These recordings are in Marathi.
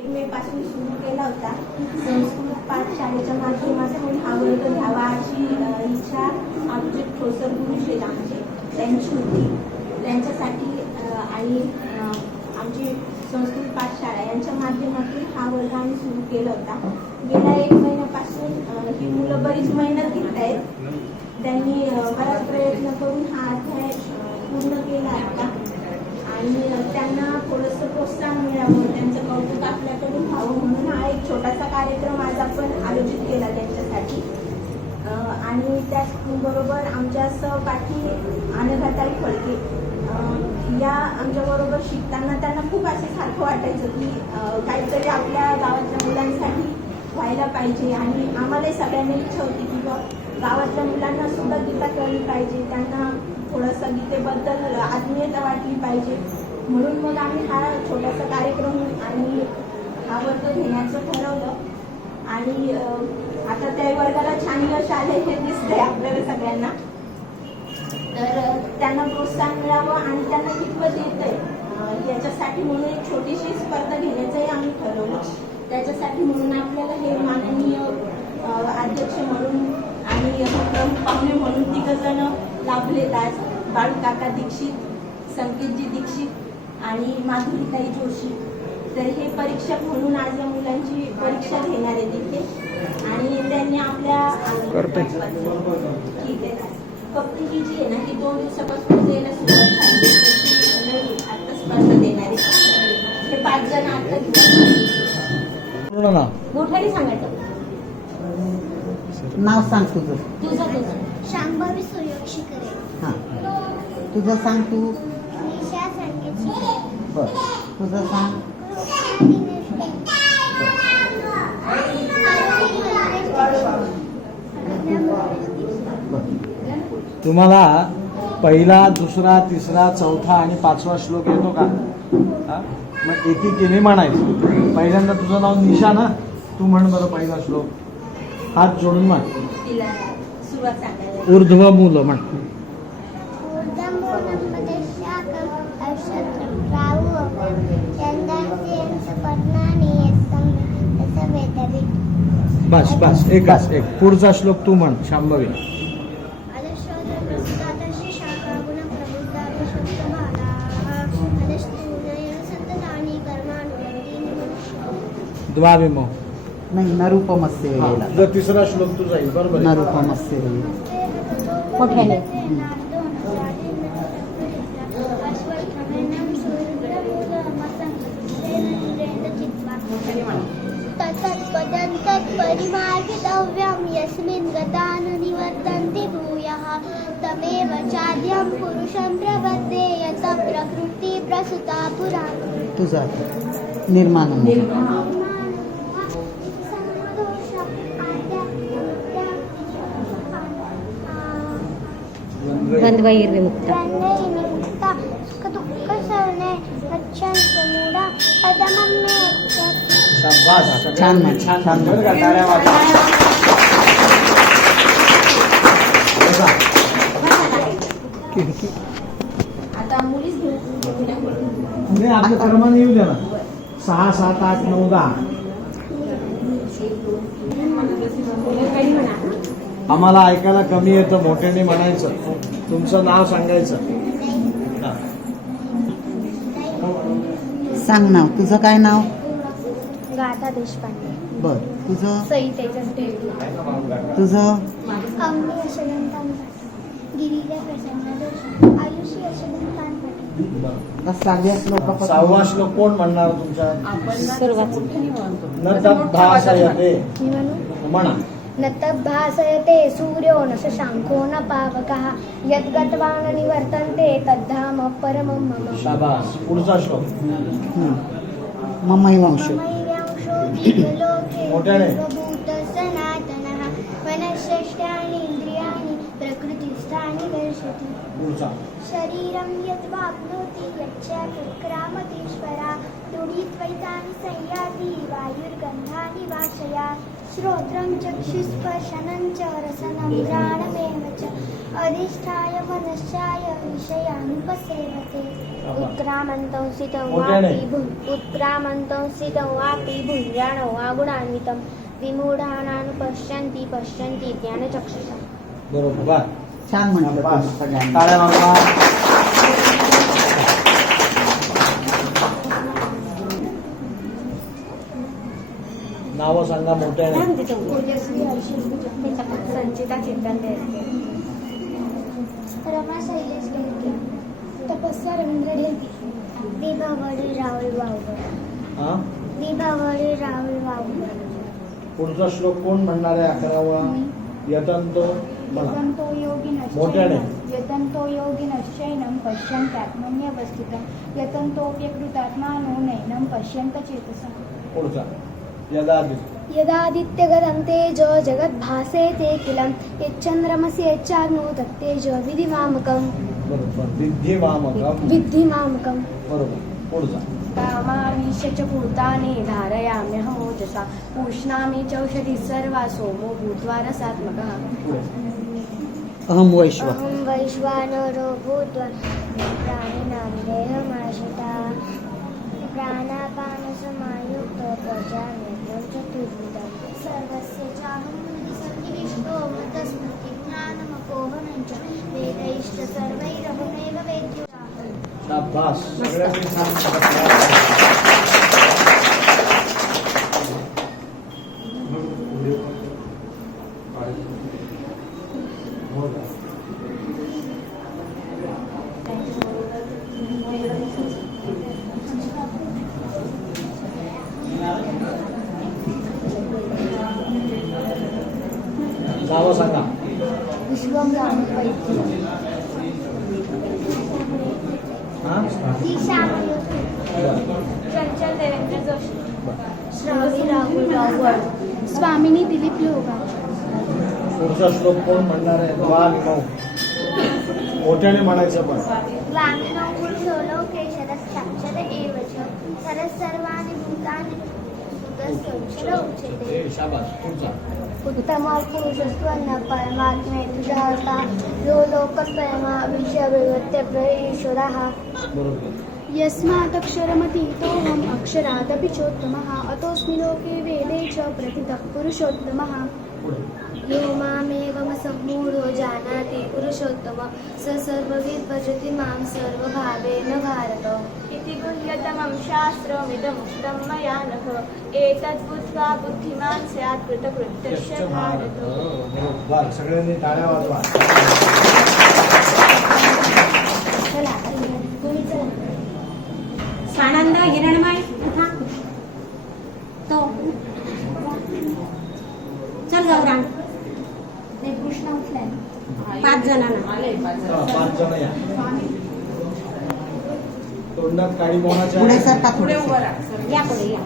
1 मे पासून सुरू केला होता. संस्कृत पाठशाळेच्या माध्यमातून हा वर्ग घ्यावा अशी इच्छा आमचे ठोसर पुरुष आहेत आमचे त्यांची होती. त्यांच्यासाठी आणि आमची संस्कृत पाठशाळा यांच्या माध्यमातून हा वर्ग आम्ही सुरू केला होता. गेल्या 1 महिन्यापासून ही मुलं बरीच मेहनत घेत आहेत. त्यांनी बराच प्रयत्न करून हा अध्याय पूर्ण केला आता आणि त्यांना थोडंसं प्रोत्साहन मिळावं, त्यांचं कौतुक आपल्याकडून व्हावं म्हणून हा एक छोटासा कार्यक्रम आज आपण आयोजित केला त्यांच्यासाठी. आणि त्याचबरोबर आमच्या सहपाठी अनघाताई फडके या आमच्याबरोबर शिकताना त्यांना खूप असं सारखं वाटायचं की काहीतरी आपल्या गावातल्या मुलांसाठी व्हायला पाहिजे आणि आम्हालाही सगळ्यांना इच्छा होती की गावातल्या मुलांना सुद्धा गीता कळली पाहिजे, त्यांना थोडंसं गीतेबद्दल आत्मीयता वाटली पाहिजे. म्हणून मग आम्ही हा छोटासा कार्यक्रम आणि हा वर्ग घेण्याचं ठरवलं आणि आता त्या वर्गाला छान यश आले हे दिसतंय आपल्याला सगळ्यांना. तर त्यांना प्रोत्साहन मिळावं आणि त्यांना कितपत येतंय याच्यासाठी म्हणून एक छोटीशी स्पर्धा घेण्याचंही आम्ही ठरवलं. त्याच्यासाठी म्हणून आपल्याला हे माननीय अध्यक्ष म्हणून आणि प्रमुख पाहुणे म्हणून 3 जण लाभलेत आज. बाळूकाका दीक्षित, संकेतजी दीक्षित आणि माधुरीताई जोशी. तर हे परीक्षक म्हणून आज या मुलांची परीक्षा घेणार आहे तिथे आणि त्यांनी आपल्या ठीक आहे. फक्त ही जी आहे ना की 2 दिवसापासून द्यायला सुरुवात झाली नाही, आता स्पर्धा देणार आहे. हे 5 जण आता घेऊन मोठ्याने सांगायचं. नाव सांग तुझं. शांभवी सूर्यवंशी शिकरे. हां, तुझं सांग तू. निशा संकेत शिकरे. बर, तुझं सांग. तुम्हाला पहिला, दुसरा, तिसरा, चौथा आणि 5वा श्लोक येतो का? मग एकेकीने म्हणायचं. पहिल्यांदा तुझं नाव निशा ना, तू म्हण बरं पहिला श्लोक. हात जोडून म्हण. ऊर्ध्व मूल म्हण. बस बस, एकच एक. पुढचा श्लोक तू म्हण शांभवी. द्वाविमो नाही, नरूपमस्य. जर तिसरा श्लोक तुझा येईल बरोबर. नरूपमस्य मोठ्याने. तत्परिमार्गितव्यं यस्मिन् गता न निवर्तन्ते भूयः तमेव चाद्यं पुरुषं प्रपद्ये यत् प्रकृती प्रसूता पुरा. तुझा निर्माण. द्वंद्वैर्विमुक्ता द्वंद्वैर्विमुक्ता दुःखसरणे गच्छन्ति मूढा अदमं मे. शाबास. छान छान छान. बरं का, टाळ्या वाजवा. आता मुलीच नाही, आपल्या कर्माने येऊ द्या ना. 6, 7, 8, 9, 10. आम्हाला ऐकायला कमी येतं, मोठ्याने म्हणायचं. तुमचं नाव सांगायचं. सांग नाव. तुझं काय नाव? गाथा देशपांडे. बर, तुझं. सई तेजस टेळी. तुझं. अमली यशवंतान पाटील. गिरिजा प्रसन्न जोशी. आयुषी यशवंतान पाटील. 6व्या श्लोकापासून. 6वा श्लोक कोण म्हणणार तुमच्या? न तद्भासयते म्हणा. न तद्भासयते सूर्यो न शशांको न पावकः यद्गत्वा न निवर्तन्ते तद्धाम परमं मम. शाबास. पुढचा श्लोक. ममैवांश. ममैवांशो जीवलोके मोठ्याने. सर्वभूतः सनातनः मनःषष्ठानि इन्द्रियाणि प्रकृतिस्थानि दर्शति. पुढचा. शरीरं यद्वाप्नोति यच्चक्रामतीश्वरा तुडीत्वैतानि संयाति वायुर्गन्धानि वाशया श्रोत्रं चक्षुस्पर्शनं च रसनं घ्राणमेव च अधिष्ठाय मनश्चाय विषयानुपसेवते उत्क्रामन्तं स्थितं वापि भुञ्जानो वा गुणान्वितं विमूढानानुपश्यन्ति पश्यन्ति ज्ञानचक्षुषा. बरोबर. छान म्हणलं बस. तुम्ही सगळ्यांनी. टाळ्या वाजवा. नावं सांगा मोठ्याने. संचिता चिंतन रमा शैलेश केळकर, तपस्या रवींद्र ढेलकी, दीपावली राहुल वावकर, हा दीपावली राहुल वावकर. पुढचा श्लोक कोण म्हणणार आहे? 11वा. यतंतो म्हणा. यतन्तो मोठ्याने. यतन्तो योगिनश्चैनं पश्यन्त्यात्मन्यवस्थितं यतन्तोऽप्यकृतात्मानो नैनं पश्यन्त चेतसः. पुढचा यदादि. यदादित्यगतं तेजो जगद्भासेते किलं यच्चन्द्रमसि यच्चाग्नो तत्तेज विधिमामकं बरोबर. विद्धी वामकम. विद्धिमामकं. बरोबर. पुढचा कामामीश च भूतानि धारयाम्यहमोजसा पूष्णामि चौषधि सर्वा सोमो भूत्वा रसात्मकः. पुढे अहम वैश्व. अहं वैश्वानरो भूत्वा प्राणिनां देहमाश्रिता प्राणापानसमायुक्तो प्रजाम्यहं चतुर्विधं सर्वस्य चाहं हृदि सन्निविष्टो मृतस्मृतिज्ञानमपोहनं च वेदैश्च सर्वैरहमेव वेद्यो. शाबास. सगळ्यांनी छान नावं सांगा. विश्वम वैद्य हा चंचल देवेंद्र जोशी, श्रावणी राहुल वावड, स्वामिनी दिलीप लोगा. पुढचा श्लोक कोण म्हणणार आहे? 2 आणि 9. मोठ्याने म्हणायचं पण. स्वामिनो पुरुषो लोके शरश्चाक्षर एव च सरस्सर्वाणि भूतानि सुतस्योक्षर उच्यते. शाबास. पुढचा उत्तमः पुरुषस्त्वन्न परमात्मे तुझाता यो लोकत्रयमा विषयविवृत्य प्रईश्वरः. बरोबर. यस्मादक्षरमतीतोऽहम् अक्षरादपि चोत्तमः अतोऽस्मि लोके वेदे च प्रतितः पुरुषोत्तमः. पुढे यो मामेवमसम्मूढो जानाति पुरुषोत्तम स सर्वविद् भजति मां सर्वभावेन भारत. इति गुह्यतमं शास्त्रमिदमुक्तं मया नघ एतद्बुद्ध्वा बुद्धिमान् स्यात् कृतकृत्यश्च भारत. बरोबर. सगळ्यांनी टाळ्या वाजवा. चला तुम्ही चला. सानंद हिरणमय कथा तो चल गौरांग कृष्ण उठलाय. 5 जणांना 5 जण या. तोंडात काळी मोहनाच्या. पुढे सरका थोडेसे. या पुढे या.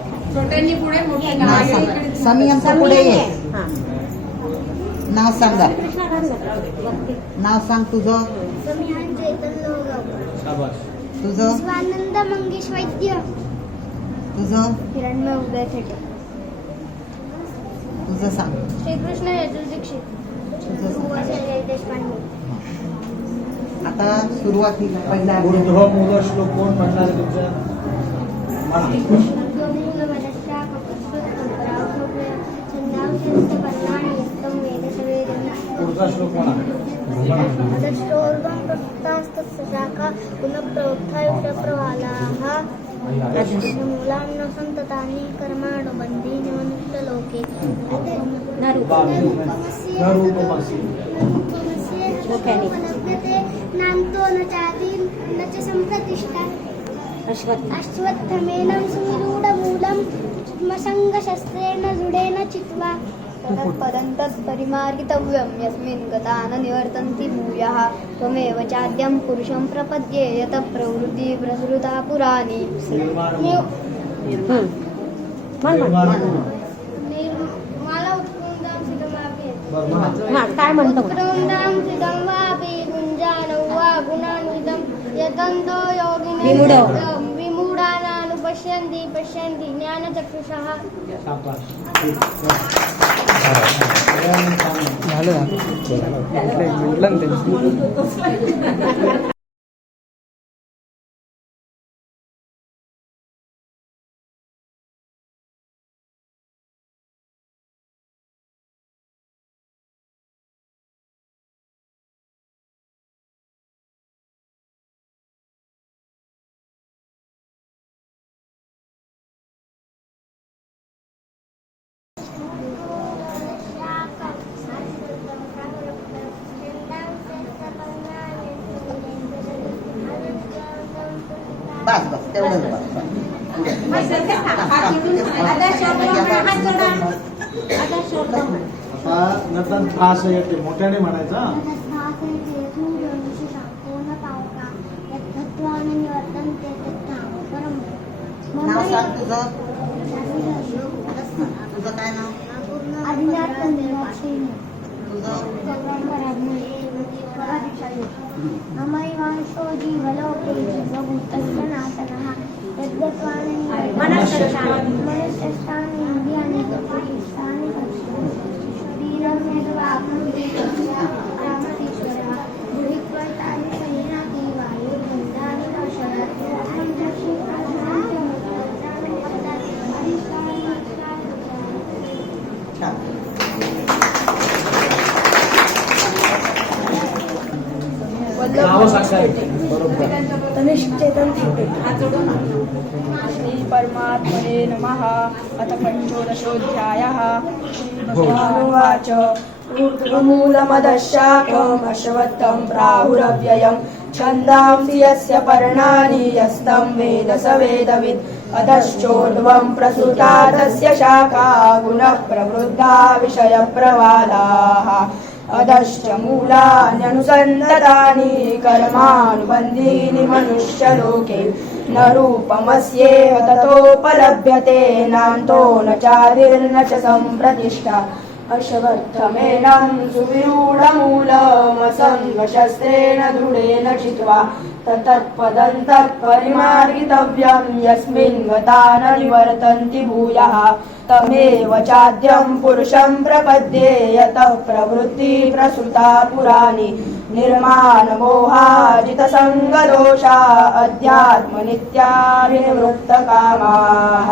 नाव सांगा. समियनचं पुढे ये. हां. नाव सांगा. कृष्ण घाल ना. बघते. नाव सांग तुझं. समिहान चैतन्य लोगावकर. शाबास. तुझं. स्वानंद मंगेश वैद्य. तुझं. हिरण्मय उदय थेटे. तुझं सांग. श्रीकृष्ण यजु दीक्षित. तुझं सांग. संजय देशपांडे. आता सुरुवातीला पहिला ऊर्ध्व मूल श्लोक कोण म्हणणार आहे तुमच्या? म्हणा. पुढचा श्लोक म्हणा. मूलान्न संततानि कर्माणि बन्धीनि मनुष्यलोके नरूपमसि. उपलभ्यते नान्तो न चाति न च सम्प्रतिष्ठा. अश्वत्थमेनं सुविरूढमूलं मसङ्गशस्त्रेण दृढेन चित्वा ततःपदं तत्परिमार्गितव्यं यस्मिन् गता न निवर्तन्ति भूयः. त्वमेव चाद्यं पुरुषं प्रपद्ये यतः प्रवृत्ति प्रसृता पुराणी. निर्माला उत्कुंदां सिद्धमापि काय म्हणतो? उत्कुंदां सिद्धमापि गुञ्जानं वा गुणान्वितं यतन्तो योगिने विमूढ. विमूढानानुपश्यन्ति पश्यन्ति पश्यन्ति ज्ञानचक्षुषः शाबास. बस बस तेवढंच बस. आता शोध आता नंतर फास येते मोठ्याने म्हणायचं हा. नाव सांग तुझं. तुझं काय नाव? अमैवांशो जीवलोके जीवभूतस्य सनातनः यद्गत्वानि मनश्चेष्टानीन्द्रियाणि प्रतिष्ठानि शरीरं यद्वाप्नोति तस्याप्राप्तिश्वरः गृहीत्वैतानि शरीराणि वायुर्गन्धानि नाशयत् अहं छान. नावं सांगा. बरोबर. श्री परमात्मने नमः. अथ पंचोदशोऽध्यायः. भगवानुवाच ऊर्ध्वमूलमदशाकमश्वत्थं प्राहुरव्ययं छन्दांसि यस्य पर्णानि यस्तं वेद स वेदवित् अधश्चोर्ध्वं प्रसृता तस्य शाखा गुणः प्रवृद्धा विषयप्रवादाः अधश्च मूलान्यनुसन्ततानि कर्मानुबन्धीनि मनुष्यलोके न रूपमस्येह ततोपलभ्यते नान्तो न चादिर्न च सम्प्रतिष्ठा अश्वत्थमेनं सुविरूढमूलमसङ्गशस्त्रेण दृढेन चित्वा तत्पदं परिमार्गितव्यं यस्मिन् गता न निवर्तन्ति भूयः तमेव चाद्यं पुरुषं प्रपद्ये यतः प्रवृत्ति प्रसृता पुराणि निर्माणमोहाजितसङ्गदोषा अध्यात्मनित्या विनिवृत्तकामाः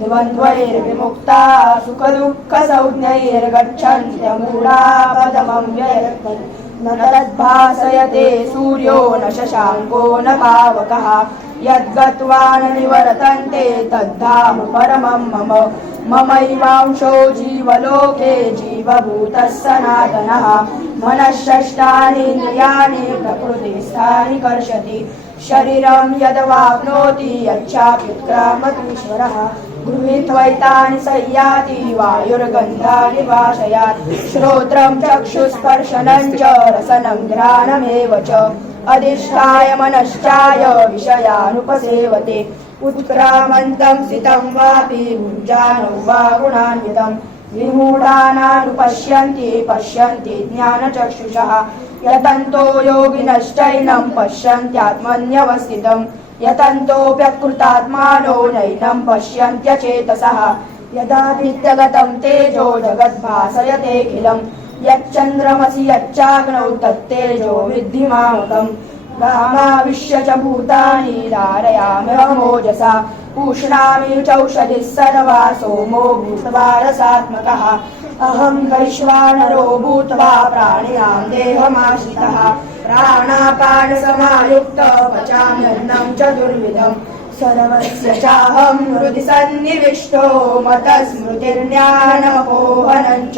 द्वन्द्वैर्विमुक्ता सुखदुःखसंज्ञैर्गच्छन्त्यमूढा पदमं व्ययत् न तद्भासयते सूर्यो न शशाङ्को न पावकः यद्गत्वा न निवर्तन्ते तद्धाम परमं मम ममैवांशो जीवलोके जीवभूतः सनातनः मनःषष्ठानीन्द्रियाणि प्रकृतिस्थानि कर्षति शरीरं यद्वाप्नोति यच्चाप्युत्क्रामतीश्वरः गृहीत्वैतानि संयाति वायुर्गन्धानि वाशयात् श्रोत्रं चक्षुस्पर्शनं च रसनं घ्राणमेव च अधिष्ठाय मनश्चाय विषयानुपसेवते उत्क्रामन्तं स्थितं वापि भुञ्जानो वा गुणान्वितं विमूढानानुपश्यन्ति पश्यन्ति ज्ञानचक्षुषः यतन्तो योगिनश्चैनं पश्यन्त्यात्मन्यवस्थितं यतन्तोऽप्यकृतात्मानो नैनं पश्यन्त्यचेतसः यदा नित्यगतं तेजो जगद्भासयतेऽखिलं यच्चन्द्रमसि यच्चाग्नौ तत्तेजो विद्धि मामकम् गामाविश्य च भूतानि धारयाम्यहमोजसा पूष्णामि चौषधिः सर्वा सोमो भूत्वा रसात्मकः अहं वैश्वानरो भूत्वा प्राणिनां देहमाश्रितः प्राणापानसमायुक्तः पचाम्यन्नं चतुर्विधं सर्वस्य चाहं हृदि सन्निविष्टो मतः स्मृतिर्ज्ञानमपोहनं च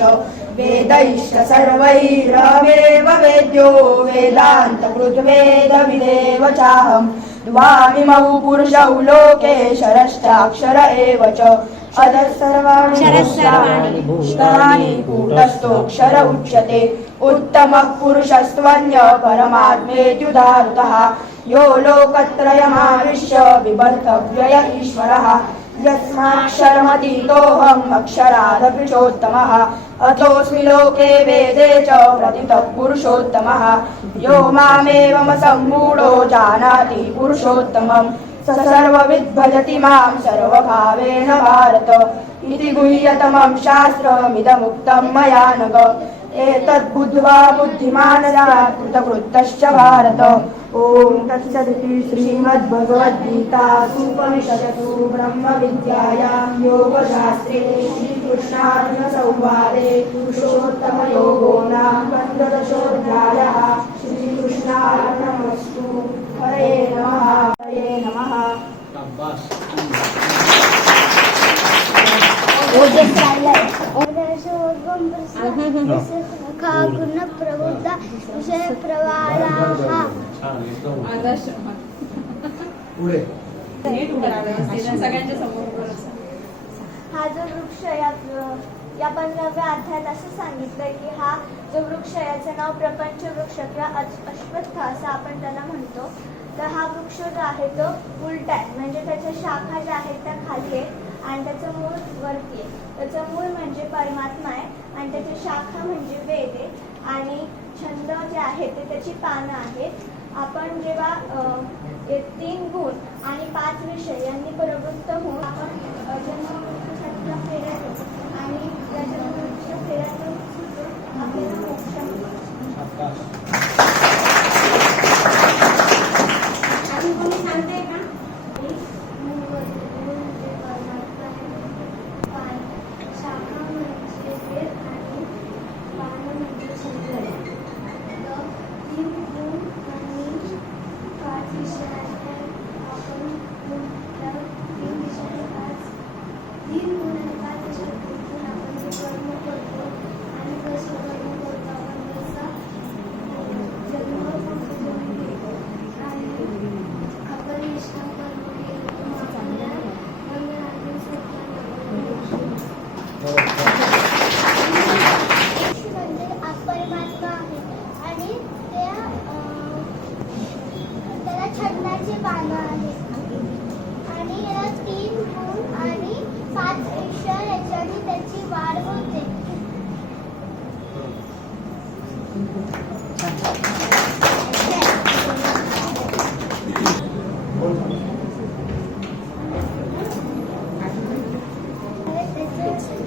वेदैश्च सर्वैरहमेव वेद्यो वेदान्तकृद्वेदविदेव चाहं द्वामिमौ पुरुषौ लोके शरश्चाक्षर एव च अधः सर्वाणि भूतानि कूटस्थोऽक्षर उच्यते उत्तमः पुरुषस्त्वन्यः परमात्मेत्युदाहृतः यो लोकत्रयमाविश्य बिभर्तव्यय ईश्वरः यस्माक्षरमतीतोऽहम् अक्षरादपि चोत्तमः अतोऽस्मि लोके वेदे च प्रतितः पुरुषोत्तमः यो मामेवमसम्मूढो जानाति पुरुषोत्तमम् स स सर्वविद् भजति मां सर्वभावेन भारत इति गुह्यतमं शास्त्रमिदमुक्तं मया नघ एतद्बुद्ध्वा बुद्धिमान् स्यात् कृतकृत्यश्च भारत ॐ तत्सदिति श्रीमद्भगवद्गीतासु उपनिषत्सु ब्रह्मविद्यायां योगशास्त्रे श्रीकृष्णार्जुनसंवादे पुरुषोत्तमयोगो नाम पञ्चदशोऽध्यायः। श्रीकृष्णार्पणमस्तु। हरे नमः। हरे नमः। गुण प्रबुद्ध विषय प्रवालाः पुढे हा जो वृक्ष या 15व्या अध्यायात असं सांगितलंय की हा जो वृक्ष आहे याचं नाव प्रपंच वृक्ष किंवा अश्वत्थ असं आपण त्याला म्हणतो. तर हा वृक्ष जो आहे तो उलटा आहे, म्हणजे त्याच्या शाखा ज्या आहेत त्या खाली आहेत आणि त्याचं मूळ वरती आहे. त्याचं मूळ म्हणजे परमात्मा आहे आणि त्याची शाखा म्हणजे वेद आहे आणि छंद जे आहे ते त्याची पानं आहेत. आपण जेव्हा 3 गुण आणि 5 विषय यांनी प्रवृत्त होऊन आपण जन्ममृत्यूच्या फेऱ्या घेतो आणि त्या जन्ममृत्यूच्या फेऱ्यातून सुटून आपल्याला मोक्ष मिळतो. आणि कोणी सांगते का? शाखा म्हणजे वेद आणि पानं म्हणजे छंद. 3 गुण आणि 5 विषय आपण 3 विषय 3 गुण आणि 5 विषयातून आपण जे कर्म करतो आणि कसं कर्म करतो आपण जसं जन्म घेतो आणि आपण निष्काम कर्म केलं तर आपल्याला बंधनातून सुटका मिळते. म्हणजे परमात्मा आहे आणि त्याला छंदाची पानं आहेत आणि याला 3 गुण आणि 5 विषय याच्याने त्याची वाढ होते.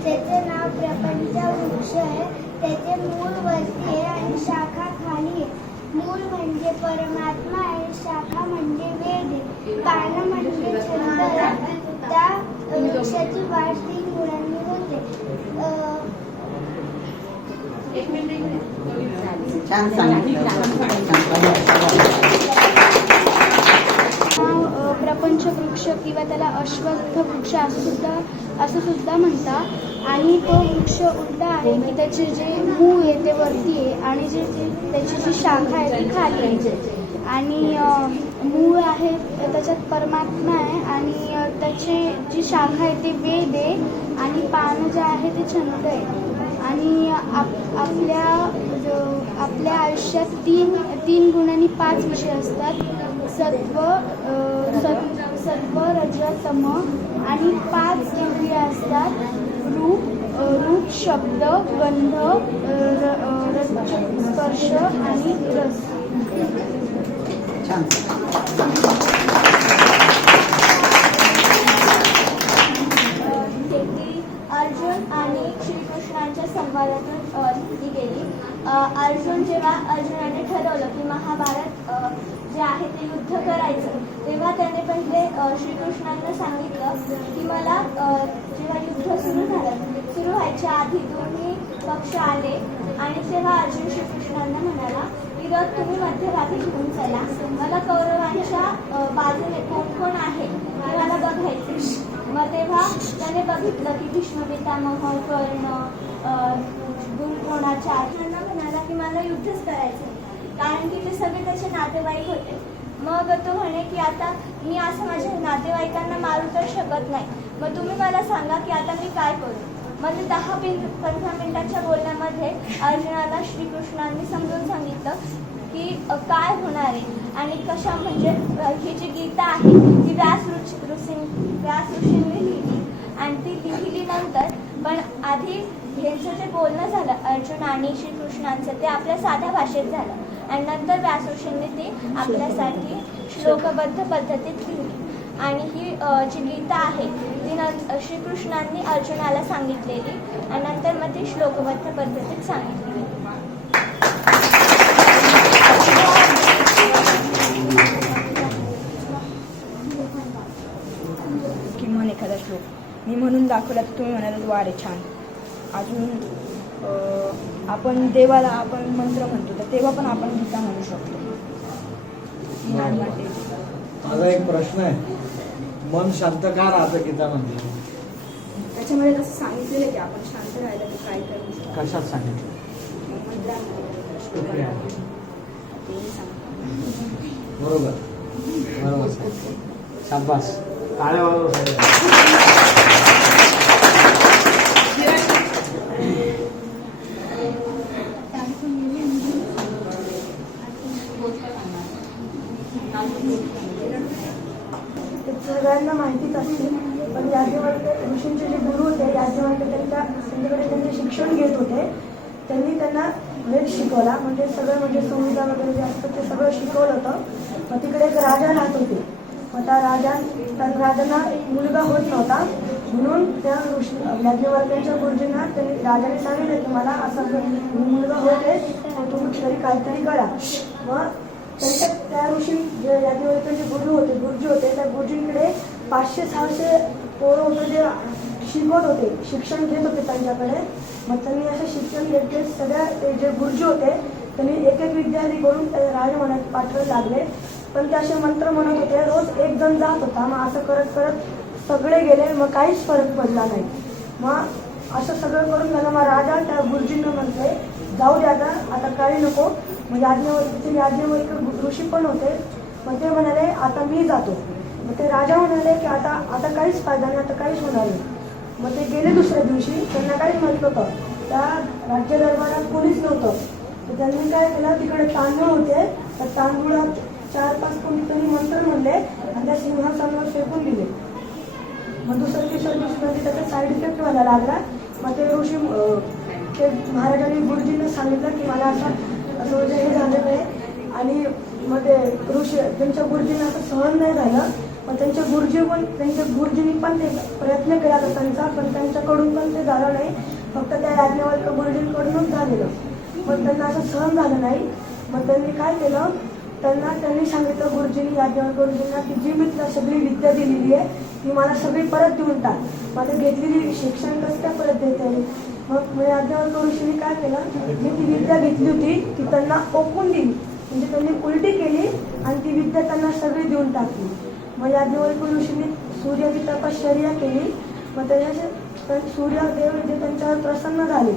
त्याचे नाव प्रपंच वृक्ष आहे. त्याचे मूळ वरती आहे आणि शाखा खाली आहे. मूळ म्हणजे परमात्मा आहे, शाखा म्हणजे वेद आहे, पानं म्हणजे छंद आहे. त्या वृक्षाची वाढ 3 गुणांनी होते. छान सांगितलं. प्रपंच वृक्ष किंवा त्याला अश्वत्थ वृक्ष असं सुद्धा म्हणतात. आणि तो वृक्ष उलटा आहे की त्याचे जे मूळ आहे ते वरती आहे आणि त्याची जी शाखा आहे ती खाली आहे. आणि मूळ आहे त्याच्यात परमात्मा आहे आणि त्याची जी शाखा आहे ती वेद आहे आणि पानं जे आहे ते छंद आहे. आणि आपल्या आयुष्यात 3 गुण आणि 5 विषय असतात. सत्व रज तम आणि 5 इंद्रिय असतात. रूप शब्द गंध स्पर्श आणि रस. छान. अर्जुन आणि श्रीकृष्णांच्या संवादातून लिहिली गेली. अर्जुनाने ठरवलं की महाभारत जे आहे ते युद्ध करायचं, तेव्हा त्याने पहिले श्रीकृष्णांना सांगितलं की मला जेव्हा युद्ध सुरू व्हायच्या आधी दोन्ही पक्ष आले आणि तेव्हा अर्जुन श्रीकृष्णांना म्हणाला की रथ तुम्ही मध्यभागी घेऊन चला, मला कौरवांच्या बाजूने कोण आहे ते मला बघायचे. मग तेव्हा त्याने बघितलं की भीष्म पितामह, कर्ण, द्रोणाचार्य अर्जुनांना म्हणाला की मला युद्धच करायचं कारण की ते सगळे त्याचे नातेवाईक होते. मग तो म्हणे की आता मी असं माझ्या नातेवाईकांना मारू तर शकत नाही, मग तुम्ही मला सांगा की आता मी काय करू. मग 10-15 मिनिटाच्या बोलण्यामध्ये अर्जुनाला श्रीकृष्णांनी समजून सांगितलं की काय होणार आहे आणि कशा म्हणजे ही जी गीता आहे ती व्यास ऋषींनी लिहिली आणि ती लिहिलीनंतर पण आधी यांचं जे बोलणं झालं अर्जुन आणि श्रीकृष्णांचं ते आपल्या साध्या भाषेत झालं आणि नंतर व्यास ऋषींनी ती आपल्यासाठी श्लोकबद्ध पद्धतीत लिहिली. आणि ही जी गीता आहे ती श्रीकृष्णांनी अर्जुनाला सांगितलेली आणि नंतर मग ती श्लोकबद्ध पद्धतीत सांगितली गेली. किमान एखादा श्लोक मी म्हणून दाखवला तर तुम्ही म्हणाल वा रे छान. अजून आपण देवाला आपण मंत्र म्हणतो तर तेव्हा पण आपण गीता म्हणू शकतो. माझा एक प्रश्न आहे, मन शांत का राहतं गीता म्हणते? त्याच्यामध्ये कसं सांगितलेलं की आपण शांत राहायला तर काय करू शकतो. कशात सांगितलं? मंत्रामध्ये तेही सांगतो. बरोबर बरोबर. शाबास, टाळ्या वाजवा. सगळ्यांना माहितीच असते, पण याज्ञवल्क्य ऋषींचे जे गुरु होते याज्ञवल्क्य त्यांच्याकडे त्यांचे शिक्षण घेत होते. त्यांनी त्यांना वेद शिकवला, म्हणजे सगळं म्हणजे संहिता वगैरे जे असतं ते सगळं शिकवलं होतं. मग तिकडे एक राजा राहत होते. मग त्या राजांना एक मुलगा होत नव्हता, म्हणून त्या ऋषी याज्ञवल्क्यांच्या गुरुजींना त्यांनी राजाने सांगितलं की मला असा मुलगा होते, तुम्ही तरी काहीतरी करा. मग त्या ऋषी जे याज्ञवल्क्यांचे गुरुजी होते त्या गुरुजींकडे 500-600 पोरं होतं जे शिकवत होते, शिक्षण घेत होते त्यांच्याकडे. मग त्यांनी असं शिक्षण घेत सगळ्या ते जे गुरुजी होते त्यांनी एक विद्यार्थी करून राजमहालात पाठवायला लागले. पण ते असे मंत्र म्हणत होते, रोज एक जण जात होता. मग असं करत करत सगळे गेले, मग काहीच फरक पडला नाही. मग असं सगळं करून झालं. मग राजा त्या गुरुजींना म्हणते जाऊ द्या आता काही नको. मग याज्ञवल्क्य ऋषी पण होते. मग ते म्हणाले आता मी जातो. मग ते राजा म्हणाले की आता काहीच फायदा नाही, आता काहीच होणार नाही. मग ते गेले दुसऱ्या दिवशी. त्यांना काहीच म्हटलं होतं, त्या राज्य दरबारात कोणीच नव्हतं. तर त्यांनी काय केलं, तिकडे तांदूळ होते, त्या तांदूळात 4-5 कोणीतरी मंत्र म्हणले आणि त्या सिंहासनावर फेकून दिले. मग दुसऱ्या दिवशी त्याचा साईड इफेक्ट व्हायला लागला. मग ते ऋषी ते महाराजांनी गुरुजींना सांगितलं की मला असं म्हणजे हे झालेलं आहे. आणि मग ते ऋषी त्यांच्या गुरुजींना असं सहन नाही झालं. मग त्यांच्या गुरुजींनी पण ते प्रयत्न केला होता त्यांचा, पण त्यांच्याकडून पण ते झालं नाही. फक्त त्या याज्ञवल्क्य गुरुजींकडूनच झालेलं. मग त्यांना असं सहन झालं नाही. मग त्यांनी काय केलं, त्यांनी सांगितलं याज्ञवल्क्य गुरुजींना की जी मी तुला सगळी विद्या दिलेली आहे ती मला सगळी परत देऊन टाक. मग ते घेतलेली शिक्षण कसं काय परत देते. मग याज्ञवल्क्य ऋषींनी काय केलं, मी ती विद्या घेतली होती ती त्यांना ओकून दिली, म्हणजे त्यांनी उलटी केली आणि ती विद्या त्यांना सगळी देऊन टाकली. मग याज्ञवल्क्य ऋषींनी सूर्याची तपश्चर्या केली. मग त्याच्या सूर्यदेव जे त्यांच्यावर प्रसन्न झाले.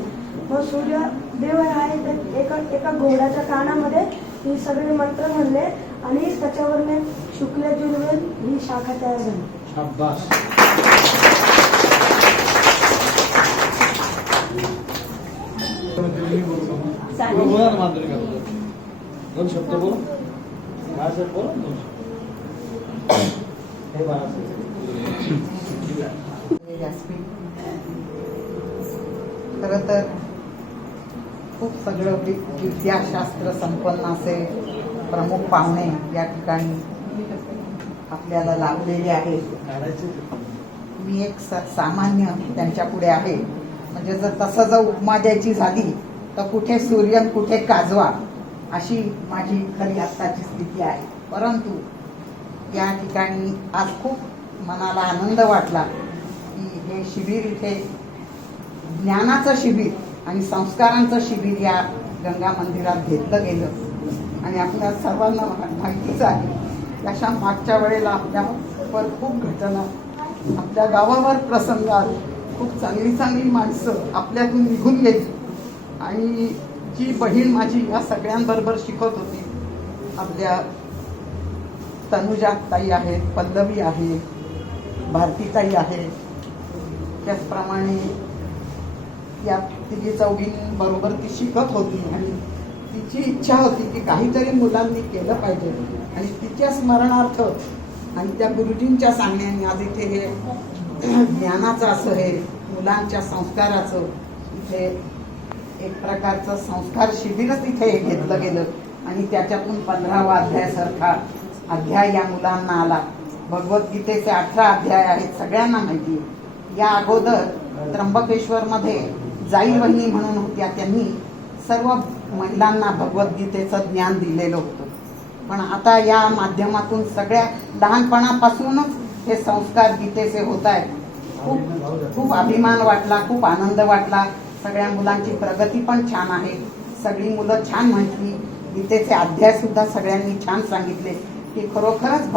मग सूर्यदेव आहे एका घोड्याच्या कानामध्ये ही सगळे मंत्र म्हणले आणि त्याच्यावरने शुक्लयजुर्वेद ही शाखा तयार झाली. बोला ना माधुरी, दोन शब्द बोला. बाळासाहेब बोला दोन शब्द. हे बाळासाहेब खरं तर खूप सगळं विद्याशास्त्र संपन्न असे प्रमुख पाहुणे या ठिकाणी आपल्याला लाभलेले आहेत. मी एक सामान्य त्यांच्या पुढे आहे. म्हणजे जर उपमा द्यायची झाली तर कुठे सूर्य कुठे काजवा अशी माझी खरी आत्ताची स्थिती आहे. परंतु या ठिकाणी आज खूप मनाला आनंद वाटला की हे शिबिर इथे ज्ञानाचं शिबिर आणि संस्कारांचं शिबिर या गंगा मंदिरात घेतलं गेलं. आणि आपल्या सर्वांना माहितीच आहे अशा मागच्या वेळेला आपल्यावर खूप घटना, आपल्या गावावर प्रसंग आले, खूप चांगली चांगली माणसं आपल्यातून निघून गेली. आणि जी बहीण माझी या सगळ्यांबरोबर शिकत होती, आपल्या तनुजा ताई आहेत, पल्लवी आहे, भारतीताई आहे, त्याचप्रमाणे या तिघी चौघींबरोबर ती शिकत होती. आणि तिची इच्छा होती की काहीतरी मुलांनी केलं पाहिजे. आणि तिच्या स्मरणार्थ आणि त्या गुरुजींच्या सांगण्याने आज इथे हे ज्ञानाचं असं हे मुलांच्या संस्काराचं इथे एक प्रकारचं संस्कार शिबिरच इथे घेतलं गेलं. आणि त्याच्यातून 15वा अध्यायासारखा अध्याय या मुलांना आला. भगवद्गीतेचे 18 अध्याय आहेत, सगळ्यांना माहिती आहे. या अगोदर त्र्यंबकेश्वरमध्ये जाई वहिनी म्हणून होत्या, त्यांनी सर्व महिलांना भगवद्गीतेचं ज्ञान दिलेलं होतं. पण आता या माध्यमातून सगळ्या लहानपणापासूनच हे संस्कार गीतेचे होत आहेत. खूप अभिमान वाटला, खूप आनंद वाटला. सगळ्या मुलांची प्रगती पण छान आहे. सगळी मुलं छान म्हटली. गीतेचे अध्याय सुद्धा सगळ्यांनी छान सांगितले की खरोखरच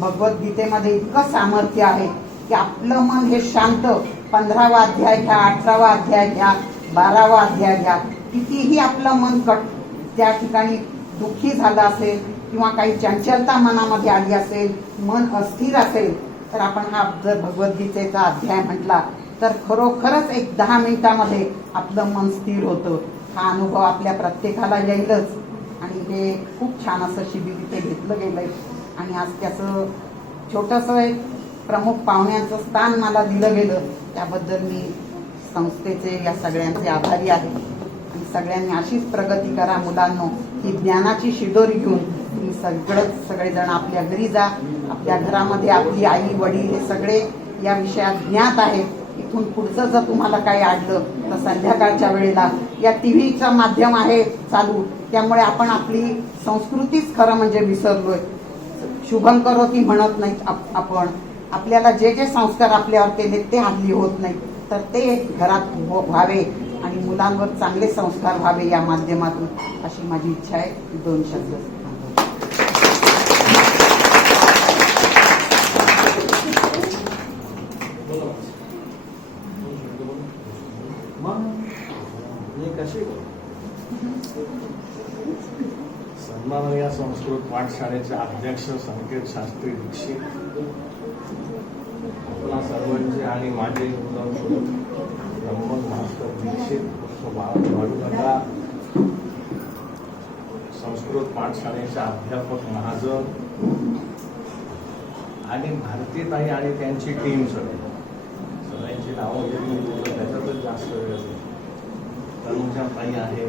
भगवद्गीतेमध्ये इतकं सामर्थ्य आहे की आपलं मन हे शांत. 15वा अध्याय घ्या, 18वा अध्याय घ्या, 12वा अध्याय घ्या, कितीही आपलं मन त्या ठिकाणी दुःखी झालं असेल किंवा काही चंचलता मनामध्ये आली असेल, मन अस्थिर असेल, तर आपण हा जर भगवद्गीतेचा अध्याय म्हटला तर खरोखरच एक 10 मिनिटामध्ये आपलं मन स्थिर होतं. हा अनुभव आपल्या प्रत्येकाला येईलच. आणि हे खूप छान असं शिबिर इथे घेतलं गेलंय. आणि आज त्याचं छोटंसं एक प्रमुख पाहुण्यांचं स्थान मला दिलं गेलं, त्याबद्दल मी संस्थेचे या सगळ्यांचे आभारी आहे. आणि सगळ्यांनी अशीच प्रगती करा मुलांनो. ही ज्ञानाची शिदोरी घेऊन तुम्ही सगळेजण आपल्या घरी जा. आपल्या घरामध्ये आपली आई वडील हे सगळे या विषयात ज्ञात आहेत. इथून पुढचं जर तुम्हाला काही अडलं तर संध्याकाळच्या वेळेला या टीव्हीचं माध्यम आहे चालू, त्यामुळे आपण आपली संस्कृतीच खरं म्हणजे विसरलोय. शुभम करोती म्हणत नाहीत आपण. आपल्याला जे जे संस्कार आपल्यावर केले ते हल्ली होत नाही, तर ते घरात व्हावे आणि मुलांवर चांगले संस्कार व्हावे या माध्यमातून, अशी माझी इच्छा आहे. 2 शब्द सन्माननीय संस्कृत पाठशाळेचे अध्यक्ष संकेत शास्त्री दीक्षित, आपला सर्वांचे आणि माझे ब्रह्मन भास्कर दीक्षित, बाळूनगा संस्कृत पाठशाळेचे अध्यापक महाजन आणि भारतीताई आणि त्यांची टीम सगळ्यांची नावं घेऊन त्याच्यातच जास्त वेळ असेल. तनुजा ताई आहे,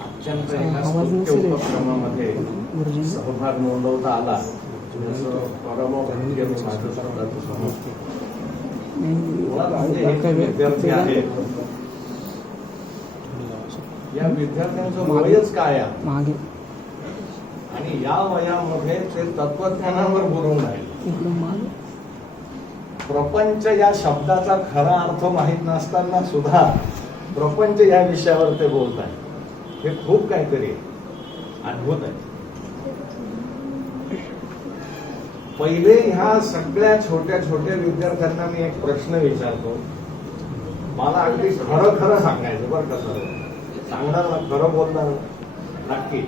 अत्यंत एका स्तुत्य उपक्रमामध्ये सहभाग नोंदवता आला. विद्यार्थी आहेत, या विद्यार्थ्यांचं वयच काय आहे आणि या वयामध्ये ते तत्वज्ञानावर बोलून राहिले. प्रपंच या शब्दाचा खरा अर्थ माहित नसताना सुद्धा प्रपंच या विषयावर ते बोलत आहेत. हे खूप काहीतरी अद्भुत आहे. पहिले ह्या सगळ्या छोट्या छोट्या विद्यार्थ्यांना मी एक प्रश्न विचारतो. मला अगदी खरं खरं सांगायचं बरं का, सांगणार ना, खरं बोलणार नक्की.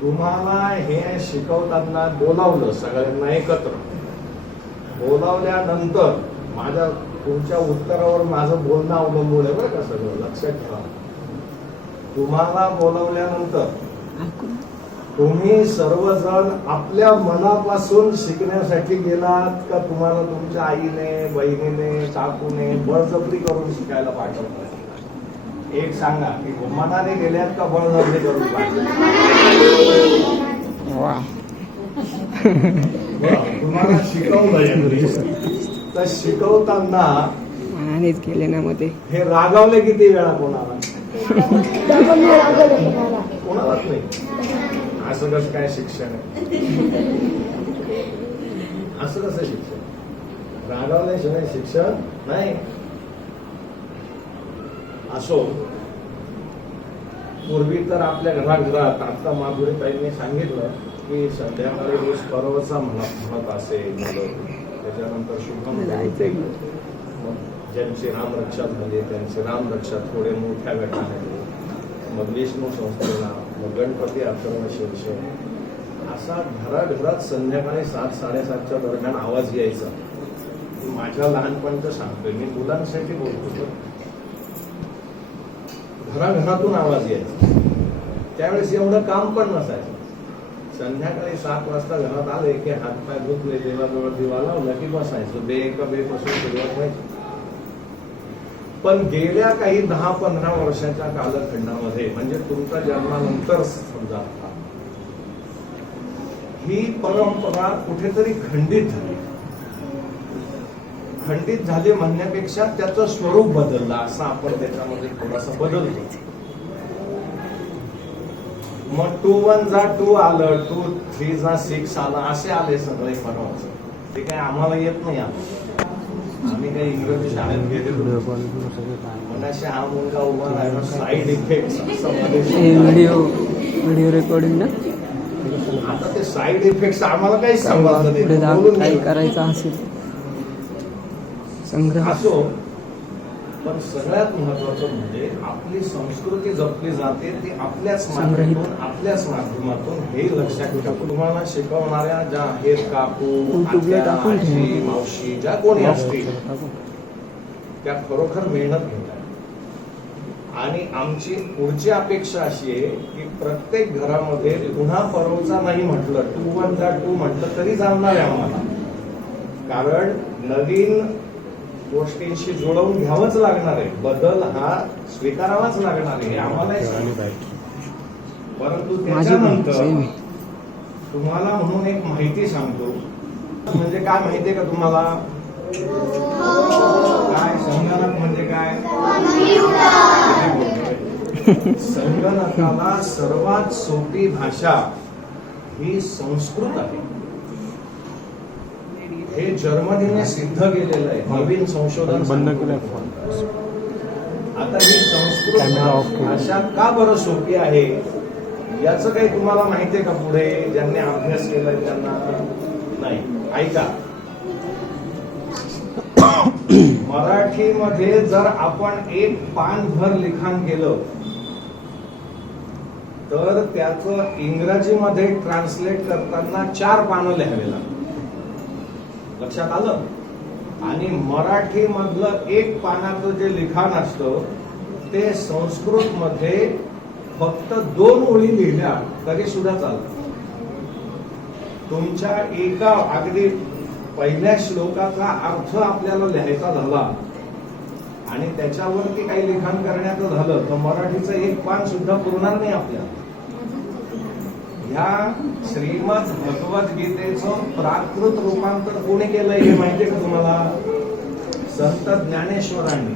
तुम्हाला हे शिकवताना बोलावलं सगळ्यांना एकत्र, बोलावल्यानंतर तुमच्या उत्तरावर माझं बोलणं अवलंबून आहे बरं का, सगळं लक्षात ठेवा. तुम्हाला बोलावल्यानंतर तुम्ही सर्वजण आपल्या मनापासून शिकण्यासाठी गेलात का तुम्हाला तुमच्या आईने, बहिणीने, काकूने बळजबरी करून शिकायला पाठवलं? एक सांगा की मनाने गेल्यात का बळजबरी करून पाठवलं? तुम्हाला शिकवलं तर शिकवताना हे रागावले किती वेळा कोणाला? कोणालाच नाही. असं कसं काय शिक्षण आहे? असं कसं शिक्षण? रागावल्याशिवाय शिक्षण नाही. असो, पूर्वी तर आपल्या घराघरात आता माधुरीताईंनी सांगितलं की संध्याकाळी रोज परवचा म्हणत असे, त्याच्यानंतर शुभम ज्यांची रामरक्षा झाली त्यांची रामरक्षा थोडे मोठ्या गटाने, मग विष्णू संस्थेला, मग गणपती अथर्व शीर्ष, असा घराघरात संध्याकाळी 7-7:30च्या दरम्यान आवाज यायचा. माझ्या लहानपणचं सांगतोय मी, मुलांसाठी बोलतो. घराघरातून आवाज यायचा. त्यावेळेस एवढं काम पण नसायचं. संध्याकाळी 7 वाजता घरात आले की हातपाय धुतले, देवाजवळ दिवा लावला की बसायचं. बे पासून सुरुवात व्हायची. पण गेल्या काही 10-15 वर्षाच्या कालखंडामध्ये म्हणजे तुमच्या जन्मानंतर समजा ही परंपरा कुठेतरी खंडित झाली. खंडित झाली म्हणण्यापेक्षा त्याचं स्वरूप बदललं असं आपण त्याच्यामध्ये थोडासा बदलतो. मग 2 1 जा 2 आलं, 2 3 जा 6 आलं, असे आले सगळे परवाच. ते काय आम्हाला येत नाही. आम्ही काही इंग्रजी शाळेत गेलेलो मनाशी हा मुलगा उभा राहिला. साईड इफेक्ट व्हिडिओ रेकॉर्डिंग ना आता ते साईड इफेक्ट आम्हाला काही सांगायचं पुढे नाही. काही करायचं असेल संग्रह असो, पण सगळ्यात महत्वाचं म्हणजे आपली संस्कृती जपली जाते ती आपल्याच माध्यमातून हे लक्षात ठेवा. तुम्हाला शिकवणाऱ्या ज्या आहेत काकू, युट्यूबला टाकून आजी, ठेवा. मावशी ज्या कोणी असतील त्या खरोखर मेहनत घेतात. आणि आमची पुढची अपेक्षा अशी आहे की प्रत्येक घरामध्ये पुन्हा परवचा नाही म्हटलं, 2 1 जा 2 म्हटलं तरी चालणार आहे आम्हाला. कारण नवीन गोष्टींशी जुळवून घ्यावंच लागणार आहे. बदल हा स्वीकारावाच लागणार आहे, हे आम्हालाही सांगितलं. परंतु त्याच्यानंतर तुम्हाला म्हणून एक माहिती सांगतो. म्हणजे काय माहितीये का तुम्हाला? काय संगणक म्हणजे काय? संगणकाला सर्वात सोपी भाषा ही संस्कृत आहे. हे जर्मनीने सिद्ध केलेलं आहे. नवीन संशोधन बंद केलं. आता ही संस्कृत भाषा का बरं सोपी आहे याचं काही तुम्हाला माहितीये का? पुढे ज्यांनी अभ्यास केलाय त्यांना नाही. ऐका, मराठीमध्ये जर आपण एक पानभर लिखाण केलं तर त्याचं इंग्रजीमध्ये ट्रान्सलेट करताना 4 पानं लिहावे लागतात. लक्षात आलं? आणि मराठी मधलं 1 पानाचं जे लिखाण असतं ते संस्कृत मध्ये फक्त 2 ओळी लिहिल्या तरी सुद्धा चालतं. तुमच्या एका अगदी पहिल्या श्लोकाचा अर्थ आपल्याला लिहायचा झाला आणि त्याच्यावरती काही लिखाण करण्याचं झालं तर मराठीचं 1 पान सुद्धा पुरणार नाही आपल्याला. ह्या श्रीमद भगवद्गीतेचं प्राकृत रूपांतर कोणी केलंय हे माहितीये का तुम्हाला? संत ज्ञानेश्वरांनी.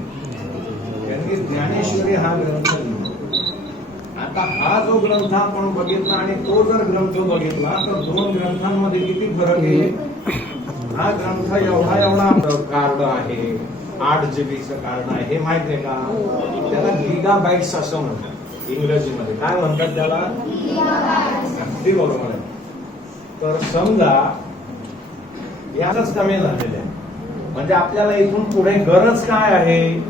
त्यांनी ज्ञानेश्वरी हा ग्रंथ लिहिला. आता हा जो ग्रंथ आपण बघितला आणि तो जर ग्रंथ बघितला तर 2 ग्रंथांमध्ये किती फरक आहे. हा ग्रंथ एवढा कार्ड आहे, 8 जीबीचं कार्ड आहे. हे माहितीये का? त्याला गिगाबाइट्स असं म्हणतात इंग्रजीमध्ये. काय म्हणतात त्याला? अगदी बरोबर आहे. तर समजा याच कमी झालेलं आहे. म्हणजे आपल्याला इथून पुढे गरज काय आहे?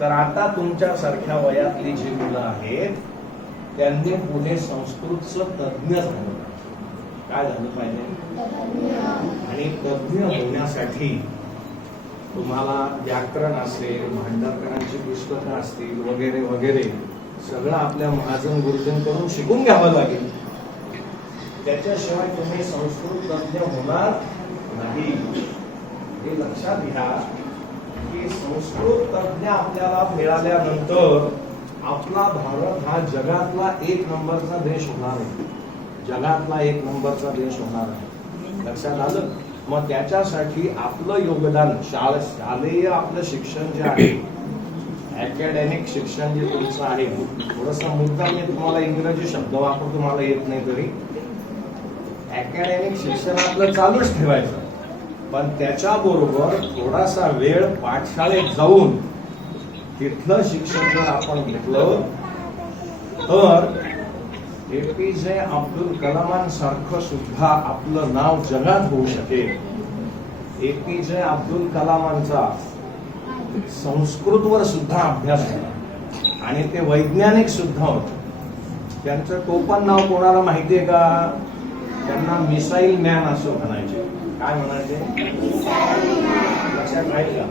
तर आता तुमच्या सारख्या वयातली जी मुलं आहेत त्यांनी पुढे संस्कृतचं तज्ञ झालं. काय झालं पाहिजे? आणि तज्ञ होण्यासाठी तुम्हाला व्याकरण असेल, भांडारकरांची पुस्तकं असतील वगैरे वगैरे सगळं आपल्या महाजन गुरुजींकडून शिकून घ्यावं लागेल. त्याच्याशिवाय तुम्ही संस्कृत तज्ञ होणार नाही. हे लक्षात घ्या की संस्कृत तज्ञ आपल्याला मिळाल्यानंतर आपला भारत हा जगातला 1 नंबरचा देश होणार आहे. जगातला 1 नंबरचा देश होणार आहे. लक्षात आलं? मग त्याच्यासाठी आपलं योगदान शालेय आपलं शिक्षण जे आहे, अकॅडमिक शिक्षण जे तुमचं आहे, थोडस मुद्दा मी तुम्हाला इंग्रजी शब्द वापर तुम्हाला येत नाही तरी अकॅडमिक शिक्षण आपलं चालूच ठेवायचं. पण त्याच्याबरोबर थोडासा वेळ पाठशाळेत जाऊन तिथलं शिक्षण जर आपण घेतलं तर APJ अब्दुल कलामांसारखं सुद्धा आपलं नाव जगात होऊ शकेल. APJ अब्दुल कलामांचा संस्कृतवर सुद्धा अभ्यास झाला आणि ते वैज्ञानिक सुद्धा होते. त्यांचं टोपण नाव कोणाला माहितीये का? त्यांना मिसाईल मॅन असं म्हणायचे. काय म्हणायचे? लक्षात राहील का?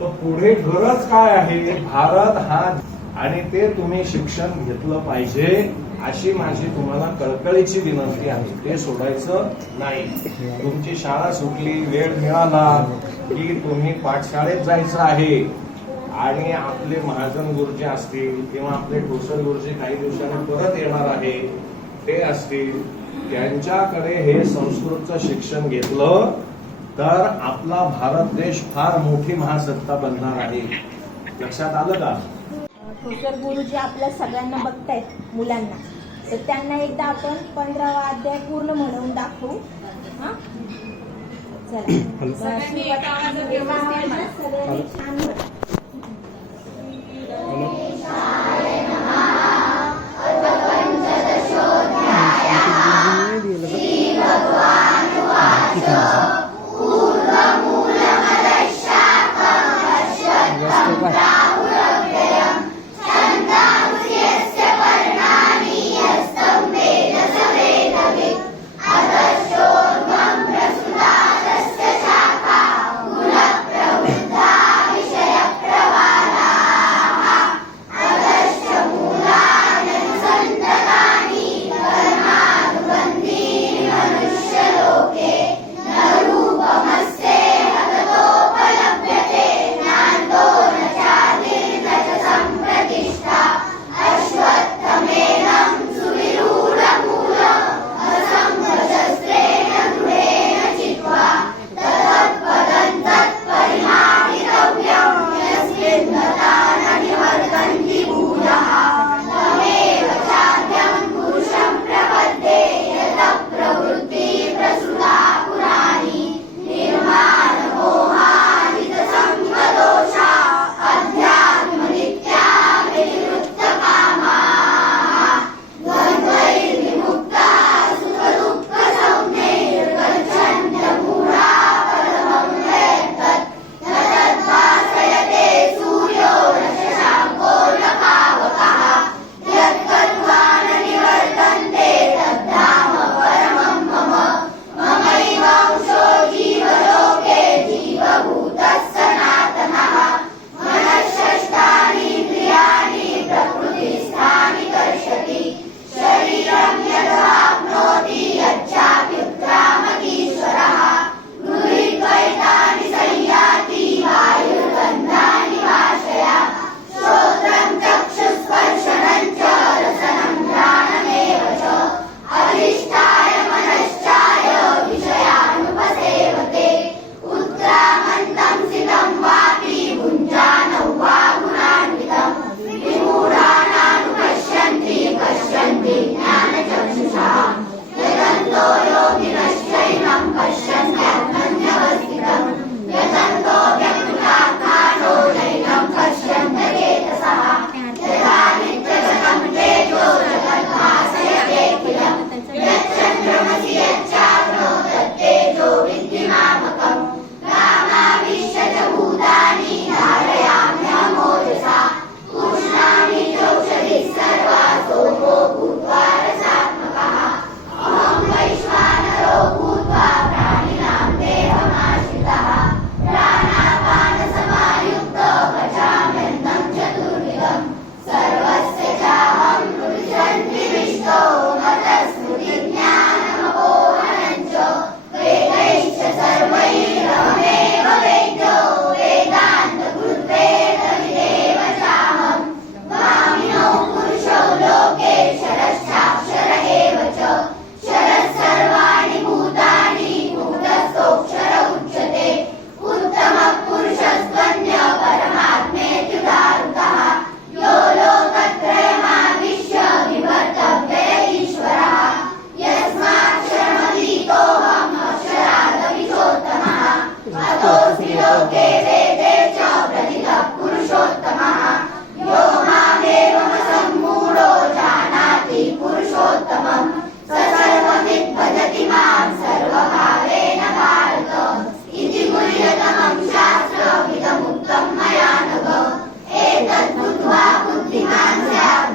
तर पुढे गरज काय आहे? भारत हा, आणि ते तुम्ही शिक्षण घेतलं पाहिजे अशी माझी तुम्हाला कळकळीची विनंती आहे, ते सोडायचं नाही. तुमची शाळा सुटली, वेळ मिळाला की तुम्ही पाठशाळेत जायचं आहे आणि आपले महाजन गुरुजी असतील किंवा आपले ठोसर गुरुजी काही दिवसांनी परत येणार आहे ते असतील, त्यांच्याकडे हे संस्कृतचं शिक्षण घेतलं तर आपला भारत देश फार मोठी महासत्ता बनणार आहे. लक्षात आलं का? ठोसर गुरुजी आपल्या सगळ्यांना बघतायत मुलांना, तर त्यांना एकदा आपण 15वा अध्याय पूर्ण म्हणून दाखवू. हा चला सगळ्यांनी छान म्हणा.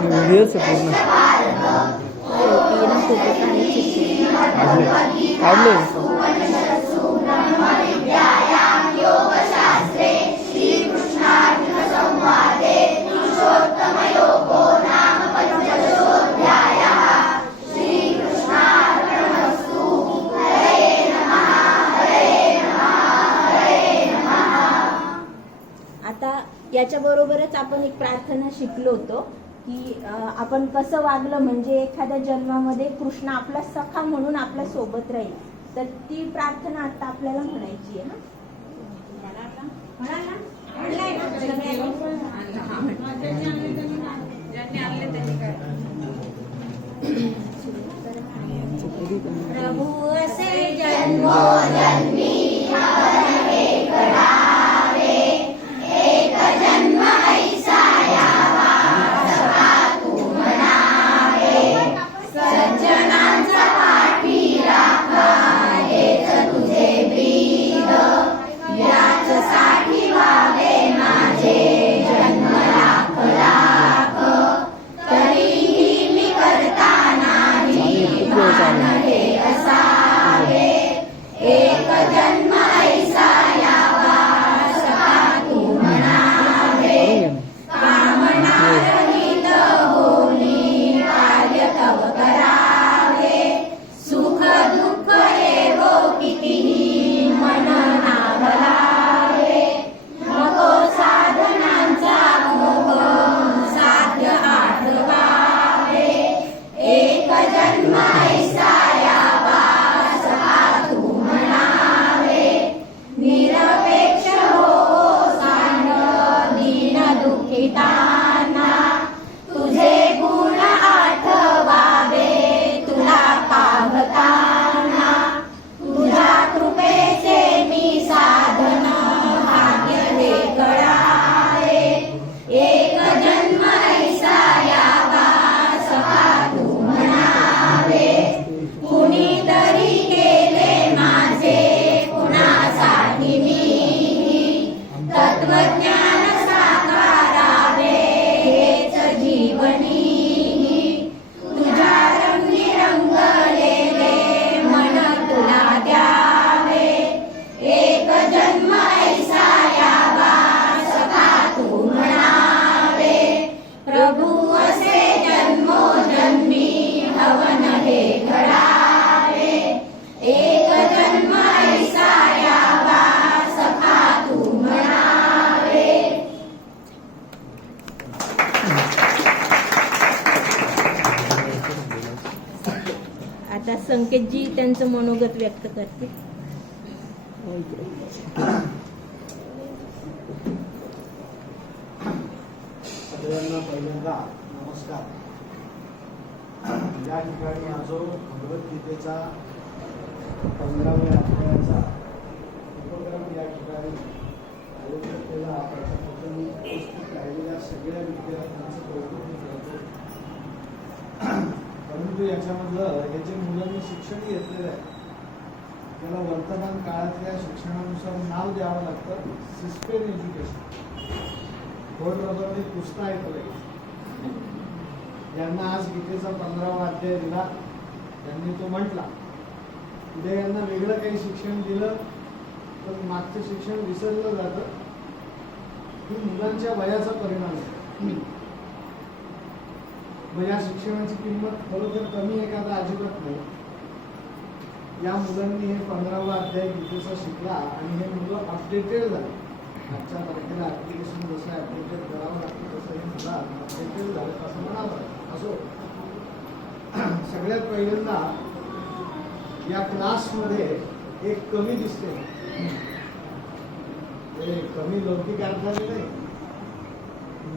व्हिडिओच आहे पूर्ण श्रीकृष्णार्जुन संवादे पुरुषोत्तम योगो नाम पंचदशोऽध्यायः. याच्याबरोबरच आपण एक प्रार्थना शिकलो होतो की आपण कसं वागलं म्हणजे एखाद्या जन्मामध्ये कृष्ण आपला सखा म्हणून आपल्या सोबत राहील. तर ती प्रार्थना आता आपल्याला म्हणायची आहे. प्रभू असे जन्मोजन्मी आता संकेतजी त्यांचं मनोगत व्यक्त करते. सगळ्यांना पहिल्यांदा नमस्कार. या ठिकाणी हा जो भगवद्गीतेचा 15व्या अध्यायाचा उपक्रम या ठिकाणी आयोजित केला त्याच्याबद्दल उपस्थित राहिलेल्या सगळ्या विद्यार्थ्यांचं कौतुक मी करतो. परंतु याच्यामधलं हे जे मुलांनी शिक्षण घेतलेलं आहे त्याला वर्तमान काळातल्या शिक्षणानुसार नाव द्यावं लागतं सिस्टेम एज्युकेशन. गोड रबरने पुसता येतं लगेच. यांना आज गीतेचा 15वा अध्याय दिला, त्यांनी तो म्हटला. उद्या यांना वेगळं काही शिक्षण दिलं तर मागचं शिक्षण विसरलं जातं. ही मुलांच्या वयाचा परिणाम आहे. मग या शिक्षणाची किंमत खरोखर कमी आहे का तर अजिबात नाही. या मुलांनी हे 15वा अध्याय गीतेचा शिकला आणि हे मुलं अपडेटेड झाले. आजच्या तारखेला ऍप्लिकेशन जसं अपडेटेड करावं लागतं तसं हे मुलं अपडेटेड झालं असं म्हणावं लागतं. असो, सगळ्यात पहिल्यांदा या क्लासमध्ये एक कमी दिसते. कमी लौकिक अर्थाने नाही,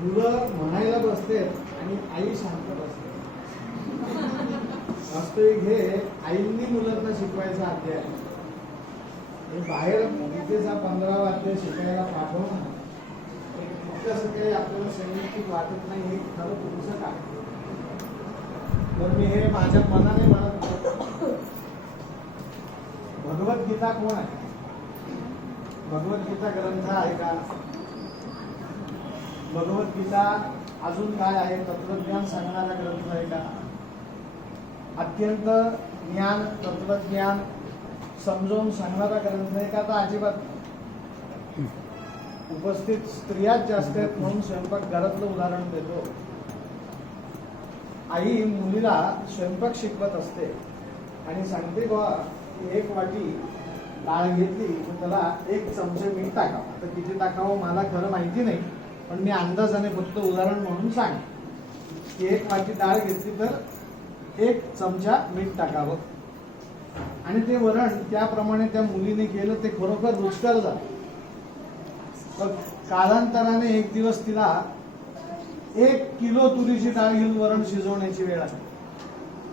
मुलं म्हणायला बसते आणि आई शांत बसते. वास्तविक हे आईंनी मुलांना शिकवायचा अध्याय आहे. बाहेर गीतेचा 15वा अध्याय शिकायला पाठवणं इतकंसं काही आपल्याला संयुक्तिक वाटत नाही. हे खरं पुरुषच आहे. तर मी हे माझ्या मनाने म्हणत होतो. भगवद्गीता कोण आहे? भगवद्गीता ग्रंथ आहे का? भगवद्गीता अजून काय आहे? तत्वज्ञान सांगणारा ग्रंथ आहे का? अत्यंत ज्ञान तत्वज्ञान समजावून सांगणारा ग्रंथ आहे का? तर अजिबात. उपस्थित स्त्रियाच जास्त आहेत म्हणून स्वयंपाक घरातलं उदाहरण देतो. आई मुलीला स्वयंपाक शिकवत असते आणि सांगते बा एक वाटी डाळ घेतली तर त्याला 1 चमचे मीठ टाकावं. आता किती टाकावं मला खरं माहिती नाही, पण मी अंदाजाने फक्त उदाहरण म्हणून सांग की 1 वाटी डाळ घेतली तर 1 चमचा मीठ टाकावं आणि ते वरण त्याप्रमाणे त्या मुलीने केलं ते खरोखर रुचकर झालं. पण कालांतराने एक दिवस तिला 1 किलो तुरीची डाळ घेऊन वरण शिजवण्याची वेळ आली.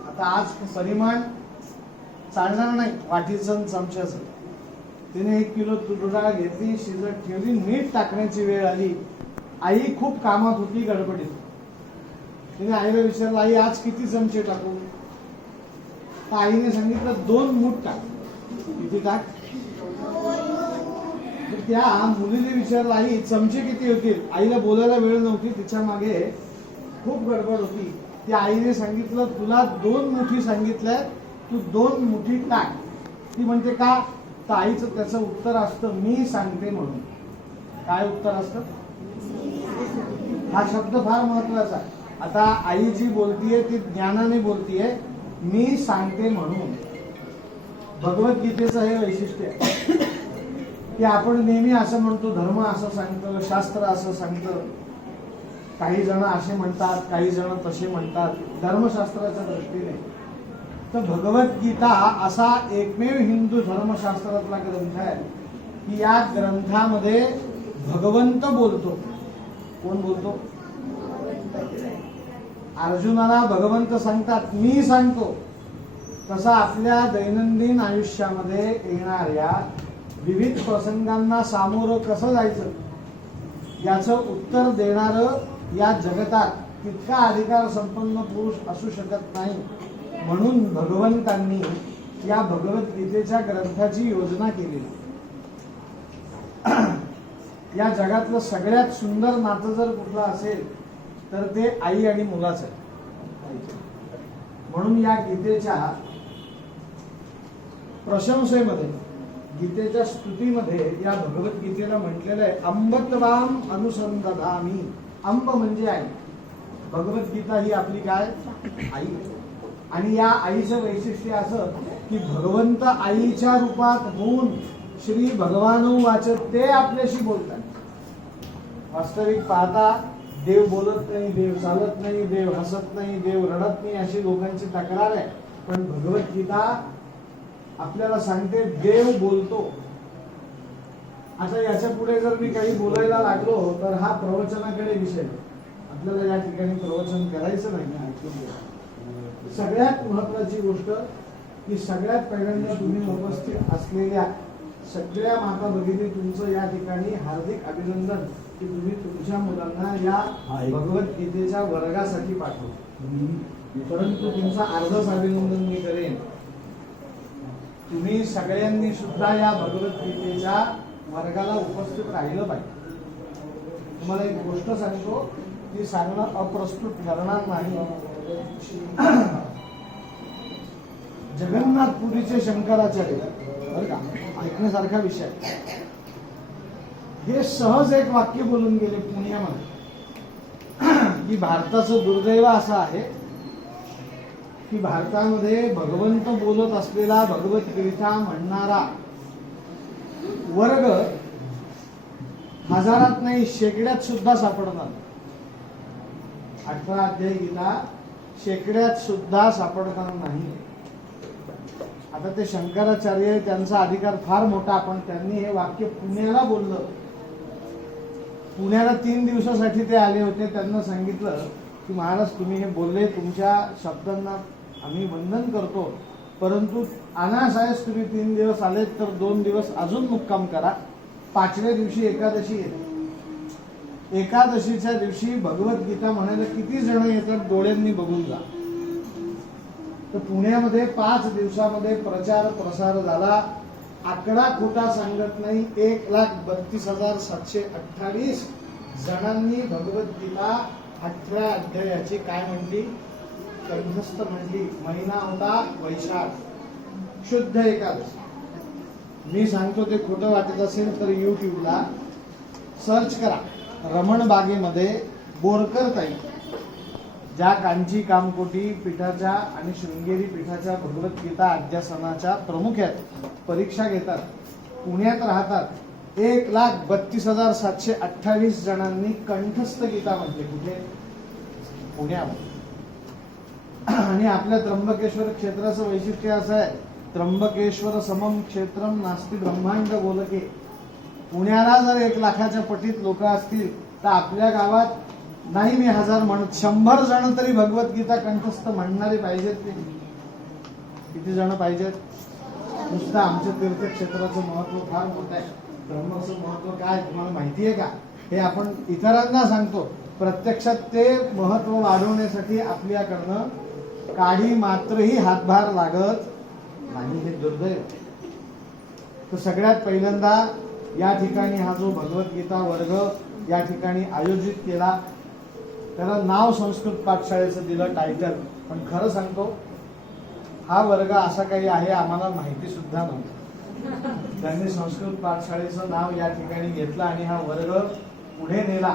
आता आज परिमाण चालणार नाही वाटीचं आणि चमच्याचं. तिने 1 किलो तूर डाळ घेतली, शिजत ठेवली, मीठ टाकण्याची वेळ आली. आई खूप कामात होती, गडबडीत. तिने आईला विचारलं, आई आज किती चमचे टाकू? तर आईने सांगितलं 2 मूठ टाक. किती टाक? तर त्या मुलीने विचारलं, आई चमचे किती होतील? आईला बोलायला वेळ नव्हती, तिच्या मागे खूप गडबड होती. त्या आईने सांगितलं, तुला 2 मुठी सांगितलंय, तू 2 मुठी टाक. ती म्हणते का? तर आईचं त्याचं उत्तर असतं, मी सांगते म्हणून. काय उत्तर असतं? हा शब्द फार महत्वाचा आहे. आता आई जी बोलतीये ती ज्ञानाने बोलतीये, मी सांगते म्हणून. भगवद्गीतेचं हे वैशिष्ट्य आहे की आपण नेहमी असं म्हणतो, धर्म असं सांगतं, शास्त्र असं सांगतं. काही जण असे म्हणतात, काही जण तसे म्हणतात धर्मशास्त्राच्या दृष्टीने. तर भगवद्गीता असा एकमेव हिंदू धर्मशास्त्रातला ग्रंथ आहे की या ग्रंथामध्ये भगवंत बोलतो. कोण बोलतो? अर्जुनाला भगवंत सांगतात, मी सांगतो. तसा आपल्या दैनंदिन आयुष्यामध्ये येणाऱ्या विविध प्रसंगांना सामोरं कसं जायचं याचं उत्तर देणारं या जगतात तितका अधिकार संपन्न पुरुष असू शकत नाही. म्हणून भगवंतांनी या भगवद्गीतेच्या ग्रंथाची योजना केली. या जगातलं सगळ्यात सुंदर नातं जर कुठलं असेल तर ते आई आणि मुलाचं आहे. म्हणून या गीतेच्या प्रशंसेमध्ये, गीतेच्या स्तुतीमध्ये या भगवद्गीतेला म्हटलेलं आहे, अंब त्वाम अनुसंदधामी. अंब म्हणजे आई. भगवद्गीता ही आपली काय? आई. आणि या आईचं वैशिष्ट्य असं की भगवंत आईच्या रूपात होऊन श्री भगवान वाचत ते आपल्याशी बोलतात. वास्तविक पाहता देव बोलत नाही, देव चालत नाही, देव हसत नाही, देव रडत नाही अशी लोकांची तक्रार आहे. पण भगवद्गीता आपल्याला सांगते देव बोलतो. आता याच्या पुढे जर मी काही बोलायला लागलो तर हा प्रवचनाकडे विषय. आपल्याला या ठिकाणी प्रवचन करायचं नाही. सगळ्यात महत्वाची गोष्ट की सगळ्यात पहिल्यांदा तुम्ही उपस्थित असलेल्या सगळ्या माता भगिनी तुमचं या ठिकाणी हार्दिक अभिनंदन की तुम्ही तुमच्या मुलांना या भगवद्गीतेच्या वर्गासाठी पाठवतो. परंतु तुमचं अर्धच अभिनंदन मी करेन, तुम्ही सगळ्यांनी सुद्धा या भगवद्गीतेच्या वर्गाला उपस्थित राहिलं पाहिजे. तुम्हाला एक गोष्ट सांगतो, ती सांगणं अप्रस्तुत ठरणार नाही. जगन्नाथपुरीचे शंकराचार्य, बरं का, ऐकण्यासारखा विषय. हे सहज एक वाक्य बोलून गेले पुण्यामध्ये की भारताचं दुर्दैव असं आहे की भारतामध्ये भगवंत बोलत असलेला भगवद्गीता म्हणणारा वर्ग हजारात नाही शेकड्यात सुद्धा सापडणार. 18 अध्याय गीता शेकड्यात सुद्धा सापडणार नाही. आता ते शंकराचार्य, त्यांचा अधिकार फार मोठा, पण त्यांनी हे वाक्य पुण्याला बोललं. पुण्याला 3 दिवसासाठी ते आले होते. त्यांना सांगितलं की महाराज तुम्ही हे बोलले, तुमच्या शब्दांना आम्ही वंदन करतो, परंतु अनासायस तुम्ही 3 दिवस आलेत तर 2 दिवस अजून मुक्काम करा. 5व्या दिवशी एकादशी येते. एकादशीच्या दिवशी भगवद्गीता म्हणायला किती जण येतात डोळ्यांनी बघून जा. तर पुण्यामध्ये 5 दिवसामध्ये प्रचार प्रसार झाला. आकडा खोटा सांगत नाही, 1,32,728 जणांनी भगवद्गीता 18 अध्यायाची काय म्हणली? कंठस्थ म्हणली. महिना होता वैशाख, शुद्ध एकादशी. मी सांगतो ते खोटं वाटत असेल तर युट्यूबला सर्च करा. रमण बागेमध्ये बोरकर ताई, ज्या कांची कामकोटी पीठाच्या आणि शृंगेरी पीठाच्या भगवद्गीता अध्यासनाच्या प्रमुख आहेत, परीक्षा घेतात, पुण्यात राहतात. 1,32,728 जणांनी कंठस्थ गीता म्हटले. कुठे? पुण्यामध्ये. आणि आपल्या त्र्यंबकेश्वर क्षेत्राचं वैशिष्ट्य असं आहे, त्र्यंबकेश्वर समम क्षेत्रम नास्ति ब्रह्मांड गोलके. पुण्याला जर 1,00,000च्या पटीत लोक असतील तर आपल्या गावात नाही मी 1000 म्हणत, 100 जण तरी भगवद्गीता कंठस्थ म्हणणारे पाहिजेत. ते किती जण पाहिजेत? नुसतं आमच्या तीर्थक्षेत्राचं महत्व फार मोठं आहे. ब्रह्माचं महत्व काय तुम्हाला माहिती आहे का? हे आपण इतरांना सांगतो, प्रत्यक्षात ते महत्व वाढवण्यासाठी आपल्याकडनं काही मात्रही हातभार लागत नाही. हे दुर्दैव. तर सगळ्यात पहिल्यांदा या ठिकाणी हा जो भगवद्गीता वर्ग या ठिकाणी आयोजित केला, त्याला नाव संस्कृत पाठशाळेचं दिलं टायटल. पण खरं सांगतो, हा वर्ग असा काही आहे आम्हाला माहिती सुद्धा नव्हतं. त्यांनी संस्कृत पाठशाळेचं नाव या ठिकाणी घेतलं आणि हा वर्ग पुढे नेला.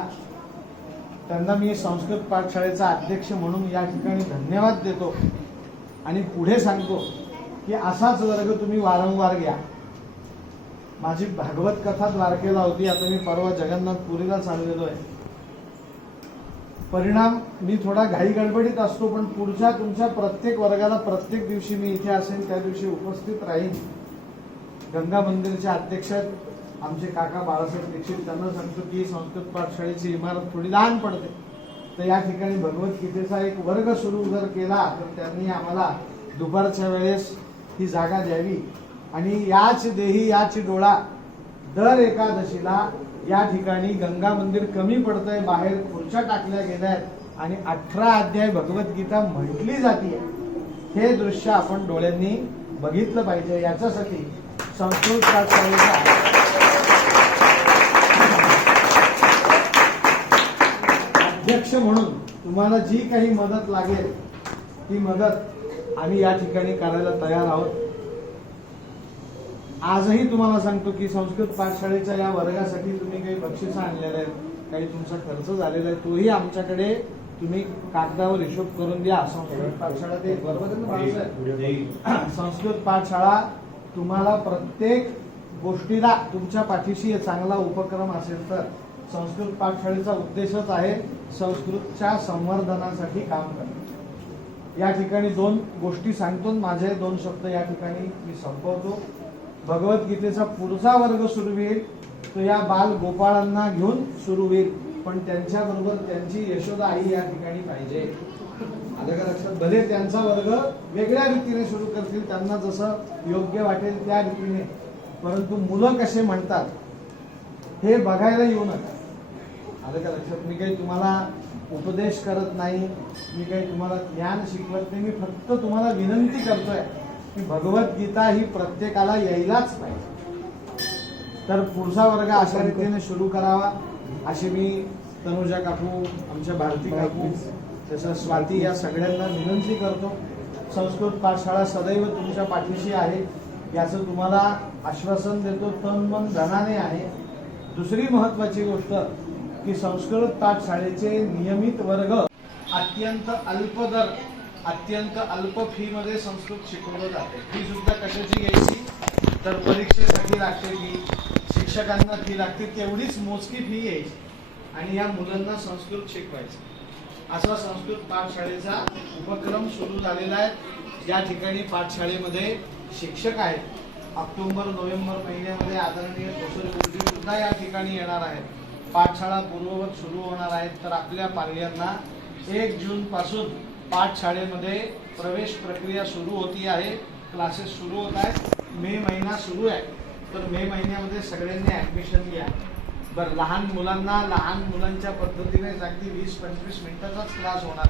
त्यांना मी संस्कृत पाठशाळेचा अध्यक्ष म्हणून या ठिकाणी धन्यवाद देतो आणि पुढे सांगतो की असाच वर्ग तुम्ही वारंवार घ्या. माझी भागवत कथा द्वारकेला होती, आता मी परवा जगन्नाथपुरीला चाललेलो आहे. परिणाम मी थोडा घाई गडबडीत असतो, पण पुढच्या तुमच्या प्रत्येक वर्गाला प्रत्येक दिवशी मी इथे असेल त्या दिवशी उपस्थित राहीन. गंगा मंदिरचे अध्यक्ष आमचे काका बाळासाहेब दीक्षित, त्यांना सांगतो की संस्कृत पाठशाळेची इमारत थोडी लहान पडते, तर या ठिकाणी भगवद्गीतेचा एक वर्ग सुरू जर केला तर त्यांनी आम्हाला दुपारच्या वेळेस ही जागा द्यावी. आणि याच देही याच डोळा, दर एकादशीला या ठिकाणी गंगा मंदिर कमी पडतंय, बाहेर खुर्च्या टाकल्या गेल्या आहेत आणि 18 अध्याय भगवद्गीता म्हटली जाते. हे दृश्य आपण डोळ्यांनी बघितलं पाहिजे. याच्यासाठी संस्कृत पाठशाळेचा अध्यक्ष म्हणून तुम्हाला जी काही मदत लागेल ती मदत आम्ही या ठिकाणी करायला तयार आहोत. आजही तुम्हाला सांगतो की संस्कृत पाठशाळेच्या या वर्गासाठी तुम्ही काही बक्षिसं आणलेल्या आहेत, काही तुमचा खर्च झालेला आहे, तोही आमच्याकडे तुम्ही कागदावर हिशोब करून द्या. संस्कृत पाठशाळा ते बरोबर आहे ना बाळासाहेब? संस्कृत पाठशाळा तुम्हाला प्रत्येक गोष्टीला तुमच्या पाठीशी चांगला उपक्रम असेल तर संस्कृत पाठशाळेचा उद्देशच आहे संस्कृतच्या संवर्धनासाठी काम करणे. या ठिकाणी 2 गोष्टी सांगतो, माझे 2 शब्द या ठिकाणी मी संपवतो. भगवद्गीतेचा पुढचा वर्ग सुरू होईल तो या बाल गोपाळांना घेऊन सुरू होईल, पण त्यांच्याबरोबर त्यांची यशोदा आई या ठिकाणी पाहिजे. आलं का लक्षात? भले त्यांचा वर्ग वेगळ्या रीतीने सुरू करतील, त्यांना जसं योग्य वाटेल त्या रीतीने, परंतु मुलं कसे म्हणतात हे बघायला येऊ नका. आलं का लक्षात? मी काही तुम्हाला उपदेश करत नाही, मी काही तुम्हाला ज्ञान शिकवत नाही, मी फक्त तुम्हाला विनंती करतोय की भगवद्गीता ही प्रत्येकाला यायलाच पाहिजे. तर पुढचा वर्ग अशा रीतीने सुरू करावा अशी मी तनुजा काकू, आमच्या भारती काकू, तसं स्वाती या सगळ्यांना विनंती करतो. संस्कृत पाठशाळा सदैव तुमच्या पाठीशी आहे याचं तुम्हाला आश्वासन देतो, तन मन धनाने आहे. दुसरी महत्वाची गोष्ट की संस्कृत पाठशाळेचे नियमित वर्ग अत्यंत अल्प दर, अत्यंत अल्प फी मध्ये संस्कृत शिकवलं जाते. फी सुद्धा कशाची घ्यायची तर परीक्षेसाठी लागते फी, शिक्षकांना फी लागते, तेवढीच मोजकी फी घ्यायची आणि या मुलांना संस्कृत शिकवायचं. असा संस्कृत पाठशाळेचा उपक्रम सुरू झालेला आहे. या ठिकाणी पाठशाळेमध्ये शिक्षक आहेत. ऑक्टोबर नोव्हेंबर महिन्यामध्ये आदरणीय ठोसर गुरुजी सुद्धा या ठिकाणी येणार आहेत. पाठशाळा पूर्ववत सुरू होणार आहेत. तर आपल्या पाल्यांना 1 जून पासून पाठशाळेमध्ये प्रवेश प्रक्रिया सुरू होती आहे. क्लासेस सुरू होत आहेत. मे महिना सुरू आहे, तर मे महिन्यामध्ये सगळ्यांनी ऍडमिशन घ्या. बरं, लहान मुलांना लहान मुलांच्या पद्धतीने अगदी 20-25 मिनिटाचाच क्लास होणार.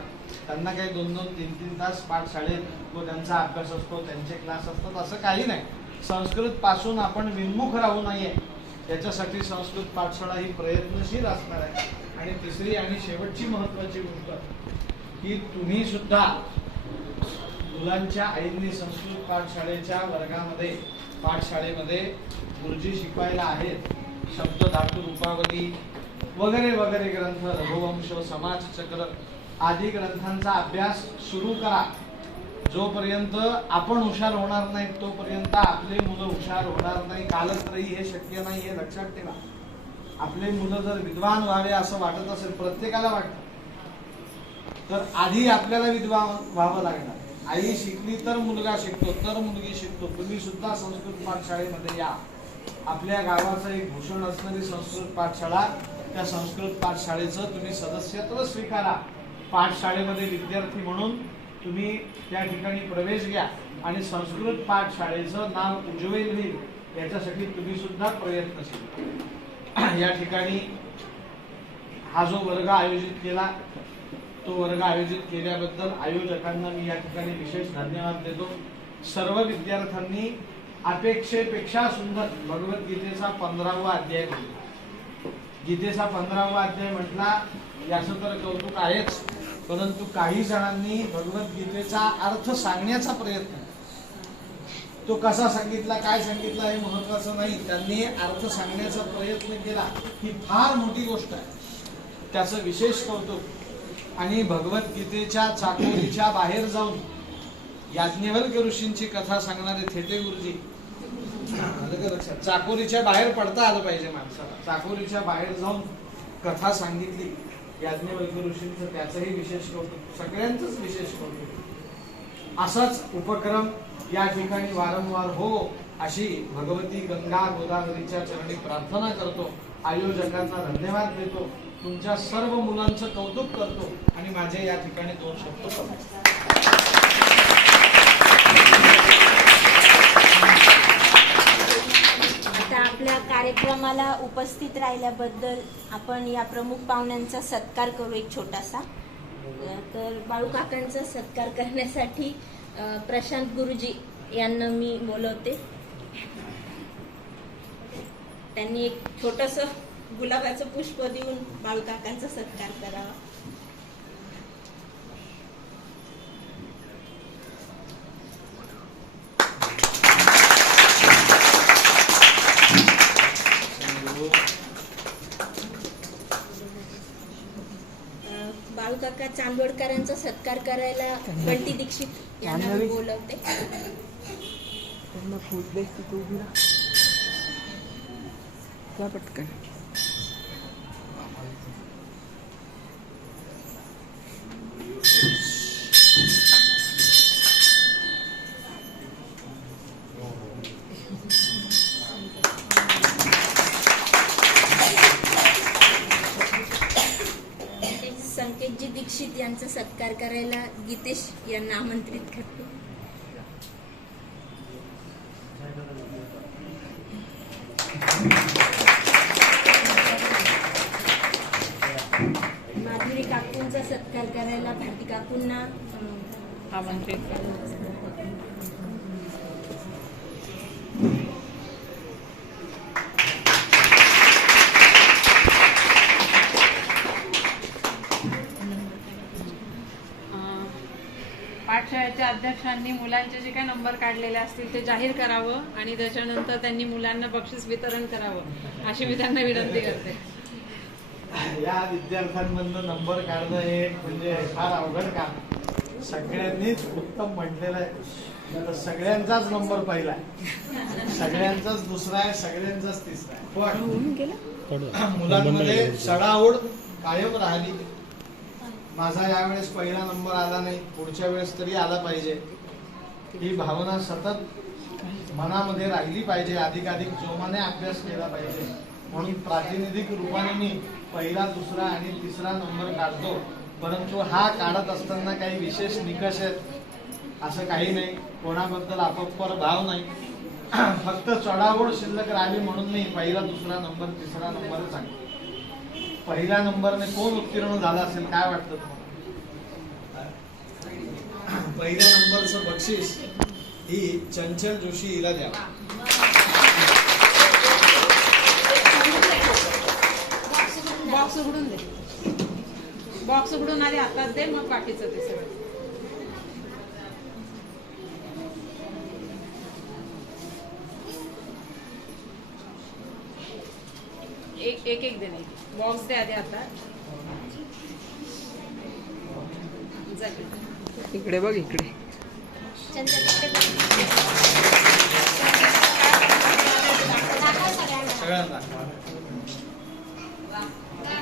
त्यांना काही 2-2, 3-3 तास पाठशाळेत व त्यांचा अभ्यास असतो, त्यांचे क्लास असतात, असं काही नाही. संस्कृत पासून आपण विमुख राहू नये याच्यासाठी संस्कृत पाठशाळा ही प्रयत्नशील असणार आहे. आणि तिसरी आणि शेवटची महत्वाची गोष्ट की तुम्ही सुद्धा मुलांच्या आईंनी संस्कृत पाठशाळेच्या वर्गामध्ये पाठशाळेमध्ये गुरुजी शिकवायला आहेत. शब्द धातू रूपावली वगैरे वगैरे ग्रंथ, रघुवंश, समाजचक्र आदी ग्रंथांचा अभ्यास सुरू करा. जोपर्यंत आपण हुशार होणार नाही तोपर्यंत आपले मुलं हुशार होणार नाही. कालत्रयी हे शक्य नाही, हे लक्षात ठेवा. आपले मुलं जर विद्वान व्हावे असं वाटत असेल, प्रत्येकाला वाटतं, तर आधी आपल्याला विद्वान व्हावं लागणार. आई शिकली तर मुलगा शिकतो, तर मुलगी शिकतो. तुम्ही सुद्धा संस्कृत पाठशाळेमध्ये या. आपल्या गावाचं एक भूषण असणारी संस्कृत पाठशाळा, त्या संस्कृत पाठशाळेचं तुम्ही सदस्यत्व स्वीकारा. पाठशाळेमध्ये विद्यार्थी म्हणून तुम्ही त्या ठिकाणी प्रवेश घ्या आणि संस्कृत पाठशाळेचं नाव उज्ज्वल होईल याच्यासाठी तुम्ही सुद्धा प्रयत्नशील. या ठिकाणी हा जो वर्ग आयोजित केला, तो वर्ग आयोजित केल्याबद्दल आयोजकांना मी या ठिकाणी विशेष धन्यवाद देतो. सर्व विद्यार्थ्यांनी अपेक्षेपेक्षा सुंदर भगवद्गीतेचा 15वा अध्याय बोलला. गीतेचा 15वा अध्याय म्हटला याचं तर कौतुक आहेच, परंतु काही जणांनी भगवद्गीतेचा अर्थ सांगण्याचा प्रयत्न, तो कसा सांगितला, काय सांगितला हे महत्वाचं नाही, त्यांनी अर्थ सांगण्याचा प्रयत्न केला. ही फार मोठी गोष्ट आहे, त्याचं विशेष कौतुक. आणि भगवद्गीतेच्या चाकोरीच्या बाहेर जाऊन याज्ञवल्क्य ऋषींची कथा सांगणारे थेटे गुरुजी, चाकोरीच्या बाहेर पडता आलं पाहिजे माणसाला. चाकोरीच्या बाहेर जाऊन कथा सांगितली याज्ञवल्क्य ऋषींचं, त्याचंही विशेष कौतुक, सगळ्यांचंच विशेष कौतुक. असाच उपक्रम या ठिकाणी वारंवार हो अशी भगवती गंगा गोदावरीच्या चरणी प्रार्थना करतो. आयोजकांना धन्यवाद देतो. तुमच्या सर्व मुलांचं कौतुक करतो आणि माझे या ठिकाणी 2 शब्द संपवतो. आता आपल्या कार्यक्रमाला उपस्थित राहिल्याबद्दल आपण या प्रमुख पाहुण्यांचा सत्कार करू एक छोटासा. तर बाळू काकांचा सत्कार करण्यासाठी प्रशांत गुरुजी यांना मी बोलवते. त्यांनी एक छोटंसं गुलाबाचं पुष्प देऊन बाळू काकांचा सत्कार करावा. बाळू काका चांदोडकरांचा सत्कार करायला बंटी दीक्षित यांना मी बोलवते. पटकन संकेतजी दीक्षित यांचा सत्कार करायला गीतेश यांना आमंत्रित करते. माधुरी काकूंचा सत्कार करायला भारती काकूंना आमंत्रित करा. पाठशाळेच्या अध्यक्षांनी मुलांचे जे काही नंबर काढलेले असतील ते जाहीर करावं आणि त्याच्यानंतर त्यांनी मुलांना बक्षीस वितरण करावं अशी मी त्यांना विनंती करते. या विद्यार्थ्यांमधनं नंबर काढणं हे म्हणजे फार अवघड काम. सगळ्यांनीच उत्तम म्हटलेलं आहे, तर सगळ्यांचाच नंबर पहिला आहे, सगळ्यांचाच दुसरा आहे, सगळ्यांचाच तिसरा आहे. पण मुलांमध्ये चढाओढ कायम राहिली. माझा यावेळेस पहिला नंबर आला नाही, पुढच्या वेळेस तरी आला पाहिजे, ही भावना सतत मनामध्ये राहिली पाहिजे. अधिकाधिक जोमाने अभ्यास केला पाहिजे. म्हणून प्रातिनिधिक रूपाने मी पहिला, दुसरा आणि तिसरा नंबर काढतो. परंतु हा काढत असताना काही विशेष निकष आहेत असं काही नाही, कोणाबद्दल अपप्पर भाव नाही. फक्त चढाओढ शिल्लक राहावी म्हणून मी पहिला, दुसरा नंबर, तिसरा नंबर सांगतो. पहिल्या नंबरने कोण उत्तीर्ण झाला असेल काय वाटतं तुम्हाला? पहिल्या नंबरचं बक्षीस ही चंचल जोशी हिला द्यावा. बॉक्स उघडून दे, बॉक्स उघडून आधी हातात दे, मग बाकीचं ते सगळं. एक दे, नाही बॉक्स दे आधी हातात. इकडे बघ, इकडे सगळ्यांना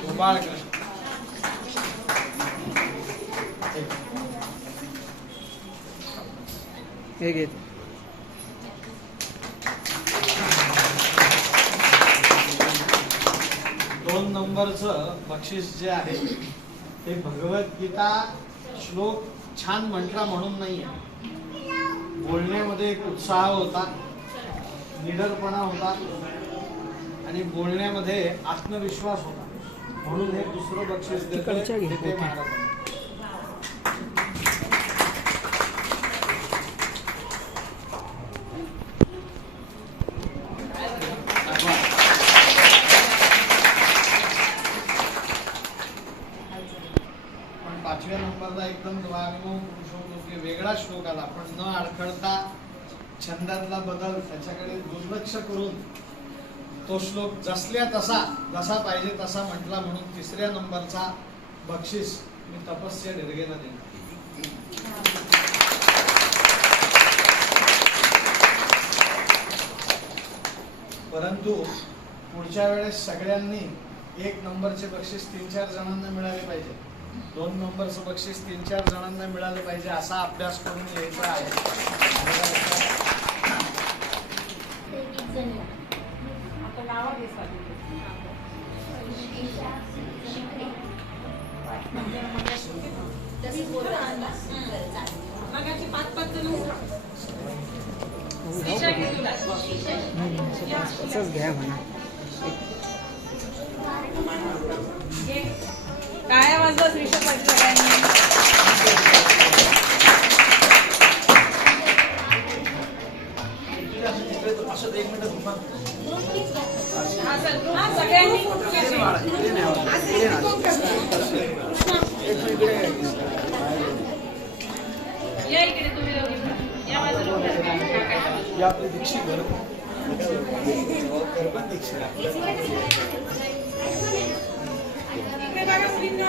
गोपाळकृष्ण हे घे. 2 नंबरचं बक्षीस जे आहे ते भगवद्गीता श्लोक छान म्हटला म्हणून नाहीये. बोलण्यामध्ये एक उत्साह होता, निडरपणा होता आणि बोलण्यामध्ये आत्मविश्वास होता, म्हणून हे दुसरं बक्षीस देते महाराज. पण 5व्या नंबरला एकदम वागणूक पुरुषोत्तम वेगळा श्लोक आला, पण न अडखळता छंदातला बदल त्याच्याकडे दुर्लक्ष करून तो श्लोक जसल्या तसा जसा पाहिजे तसा म्हटला, म्हणून 3ऱ्या नंबरचा बक्षीस मी तपस्या ढिरगेला देणार. परंतु पुढच्या वेळेस सगळ्यांनी 1 नंबरचे बक्षीस 3-4 जणांना मिळाले पाहिजे, 2 नंबरचं बक्षीस 3-4 जणांना मिळाले पाहिजे, असा अभ्यास करून यायचा आहे. काय वाजलं श्रीषा पाटील सगळ्यांनी? असं 1 मिनिट सगळ्यांनी या इकडे तुम्ही दोघी या बाजूला. आपली दीक्षित घर इकडे बघा मुलींनो.